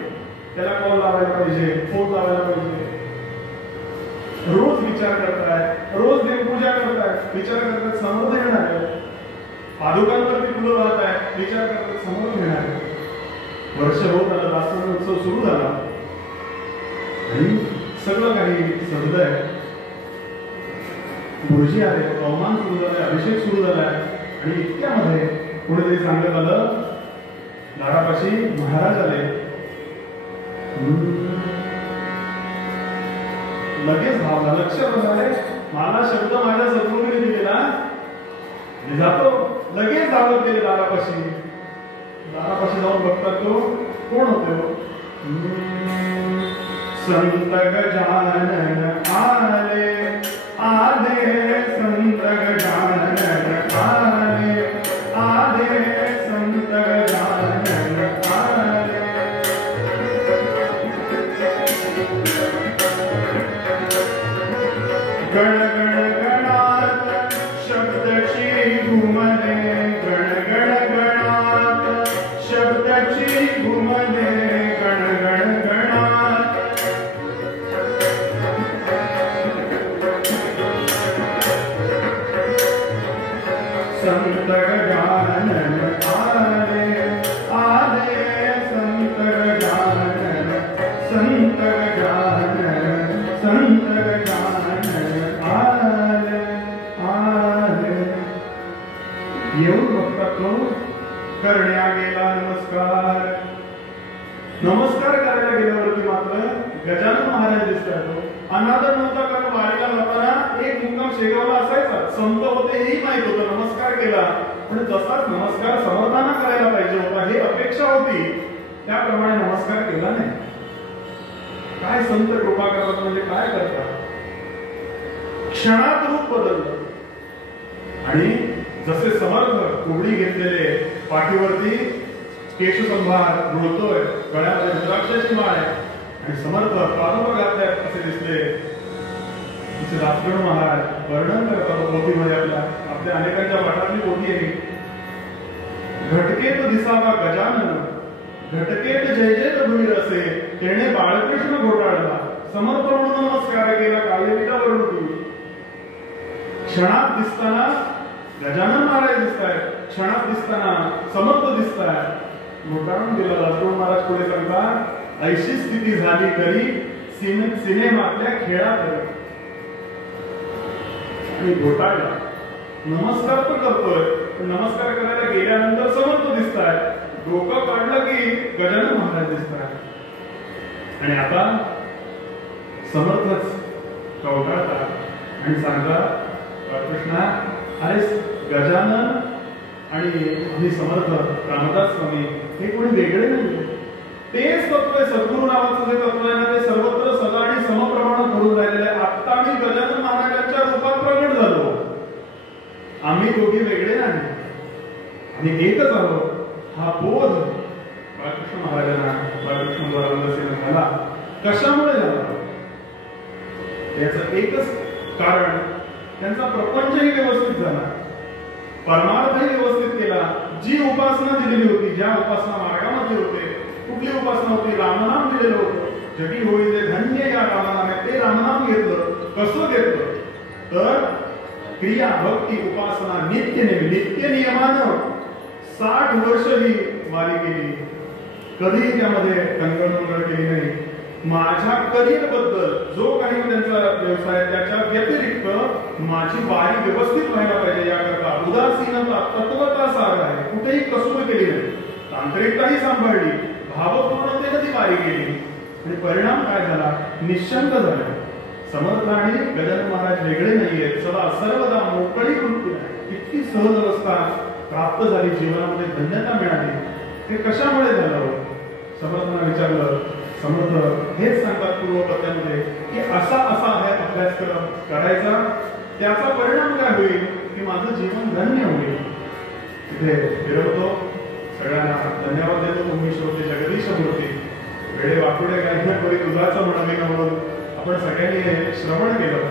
त्याला कॉल लावायला पाहिजे, फोन लावायला पाहिजे. रोज विचार करताय, रोज देवपूजा करताय, विचार करतात समर्थ येणार आहे. पादुकांवरती फुलं वाहत आहे, विचार करतात समर्थ येणार आहे. वर्ष होत आलं, दासोत्सव उत्सव सुरू झाला आणि सगळं काही सजलंय. गुरुजी आले, अवमान सुरू झालाय, अभिषेक सुरू झालाय. आणि इतक्यामध्ये कुठेतरी सांगत आलं, दारापाशी महाराज आले. लगेच भावना लक्ष झाले, मला शब्द माझ्या सद्गुरूंनी दिलेला, मी जातो. लगेच धावत गेले दारापाशी. दारापाशी जाऊन बघतात तो कोण होतो. संत गजानन आले, आले संत गजानन आले, आले संत गजानन आले. गण गण गणात शब्दची घुमले, गण गण गणात शब्दची घुमले, गण गण गणात. संत गजानन आले, आले संत गजानन, संत गजानन, संत गजानन आले, आले. येऊन बघतात तो करण्या गेला नमस्कार. नमस्कार करायला गेल्यावरती मात्र गजानन महाराज दिसतात. अनादर नव्हता, कारण वारीला जाताना एक मुक्काम शेगावला असायचा. संत होते हेही माहित होतं. नमस्कार केला, पण जसाच नमस्कार समर्थांना करायला पाहिजे होता, हे अपेक्षा होती, त्याप्रमाणे नमस्कार केला नाही. काय संत कृपा करतात म्हणजे काय करतात, क्षणात रूप बदललं. आणि जसे समर्थ कोबडी घेतलेले, पाठीवरती केशसंभार रुळतोय, गळ्यामध्ये रुद्राक्षाची माळ आहे आणि समर्थ पादुका घातल्यात असे दिसले. तिचे दासगण महाराज वर्णन करतात पोथीमध्ये, आपल्या अनेकांच्या पाठातली पोथी आहे. घटकेत दिसावा गजानन, घटकेत जय जय भूमी रसे, तेणे बाळकृष्ण घोटाळला, समर्थ म्हणून नमस्कार केला, कालेविटा वरून तुम्ही. क्षणात दिसताना गजानन महाराज दिसतायत, क्षणात दिसताना समर्थ दिसतायत. घोटाळून दिला. दासगण महाराज पुढे सांगतात, ऐशी स्थिती झाली तरी सिनेमातल्या खेळात आणि घोटाळला. नमस्कार पण करतोय, पण नमस्कार करायला गेल्यानंतर समर्थ दिसतायत, डोकं काढलं की गजानन महाराज दिसतात. आणि आता समर्थच कवटाळतात आणि सांगतात, कृष्णा अरे गजानन आणि समर्थ रामदास स्वामी हे कोणी वेगळे नाही, तेच तत्व आहे. सद्गुरू नावाचं जे तत्व आहे ना, ते सर्वत्र सदा आणि समप्रमाणात घडून राहिलेलं आहे. आता आम्ही गजानन महाराजांच्या रूपात प्रगट झालो. आम्ही दोघे वेगळे नाही, आम्ही एकच आहोत. हा बोध बाळकृष्ण महाराजांना, बाळकृष्ण महाराजांना झाला. कशामुळे झाला? याचं एकच कारण, त्यांचा प्रपंचही व्यवस्थित झाला, परमार्थही व्यवस्थित केला. जी उपासना दिलेली होती, ज्या उपासना मार्गामध्ये होते, कुठली उपासना होती? रामनाम दिलेलं होतं. जगी होई ते धन्य या रामनाम, ते रामनाम घेतलं. कसं घेतलं तर क्रिया भक्ती उपासना नित्य नियमानं 60 वर्ष ही वारी केली. कधीही त्यामध्ये तंगडमंगळ केली नाही. माझ्या करिअर बद्दल जो काही त्यांचा व्यवसाय, त्याच्या व्यतिरिक्त माझी वारी व्यवस्थित व्हायला पाहिजे याकरता उदासीनता, तत्वता सार आहे. कुठेही कसूर केली नाही, तांत्रिकताही सांभाळली, भावपूर्णतेने ती वारी केली. आणि परिणाम काय झाला? निश्चंत झाला. समर्थ आणि गजानन महाराज वेगळे नाहीये, सदा सर्वदा मोकळी वृत्ती आहे. इतकी सहज अवस्था प्राप्त झाली, जीवनामध्ये धन्यता मिळाली. हे कशामुळे झालं? समर्थांना विचारलं. समर्थ हेच सांगतात पूर्वपत्यामध्ये की असा आहे अभ्यासक्रम करायचा, त्याचा परिणाम काय होईल की माझं जीवन धन्य होईल. तिथे फिरवतो. सगळ्यांना धन्यवाद देतो. तुम्ही श्रोते जगदीश मूर्ती वेळे वाकुडे काही ना कोणी दुधाचं म्हणावे म्हणून आपण सगळ्यांनी हे श्रवण केलं.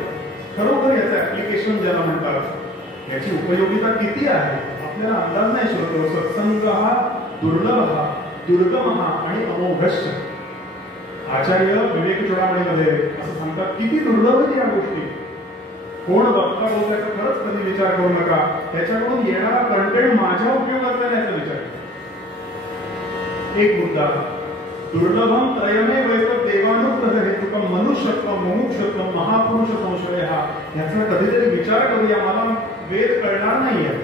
खरोखर याचं ऍप्लिकेशन ज्याला म्हणतात, याची उपयोगिता किती आहे आपल्याला अंदाज नाही. श्रोतो, सत्संग हा दुर्लभ, हा दुर्गम, हा आणि अमोघश्च. आचार्य विवेक चूडामणीमध्ये असं सांगतात, किती दुर्लभ आहेत या गोष्टी. कोण बघता बोलतायचा खरंच कधी विचार करू नका. त्याच्याकडून येणारा कंटेंट माझ्या उपयोगाचा नाही याचा विचार. एक मुद्दा, दुर्लभम त्रयमे वैतक देवानुग्रह हेतुकम मनुष्यत्व मुमुक्षत्व महापुरुष संशय, हा याचा कधीतरी विचार करूया. मला वेद कळणार नाहीये,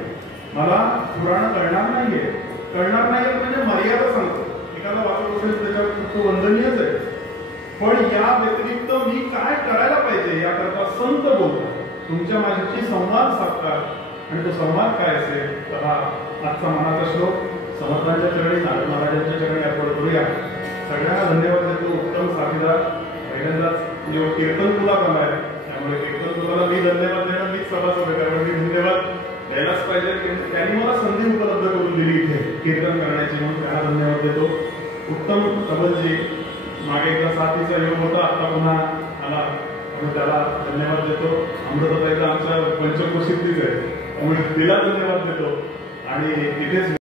मला पुराण कळणार नाहीये. कळणार नाहीये म्हणजे मर्यादा सांगतो. एखादा वाचत असेल त्याच्यावर तो वंदनीयच आहे, पण या व्यतिरिक्त मी काय करायला पाहिजे याकरता संत बोलतात, तुमच्या माझ्याशी संवाद साधतात. आणि तो संवाद काय असेल तर हा आजचा मनाचा श्लोक समर्थांच्या चरणी, नारद महाराजांच्या चरणी अर्पण करूया. सगळ्यांना धन्यवाद देतो. उत्तम साथीदार, पहिल्यांदाच कीर्तन तुला बनलाय, त्यामुळे कीर्तन तुला मी धन्यवाद देणं मीच सभासद आहे, कारण मी धन्यवाद द्यायलाच पाहिजे. त्यांनी मला संधी उपलब्ध करून दिली इथे कीर्तन करण्याची, म्हणून त्यांना धन्यवाद देतो. उत्तम सबलजी मागे एकदा साथीचा योग होता, आता पुन्हा आला, म्हणून त्याला धन्यवाद देतो. अमृताताईचा आमच्या पंचकोशीतलीच आहे, त्यामुळे तिला धन्यवाद देतो. आणि तिथेच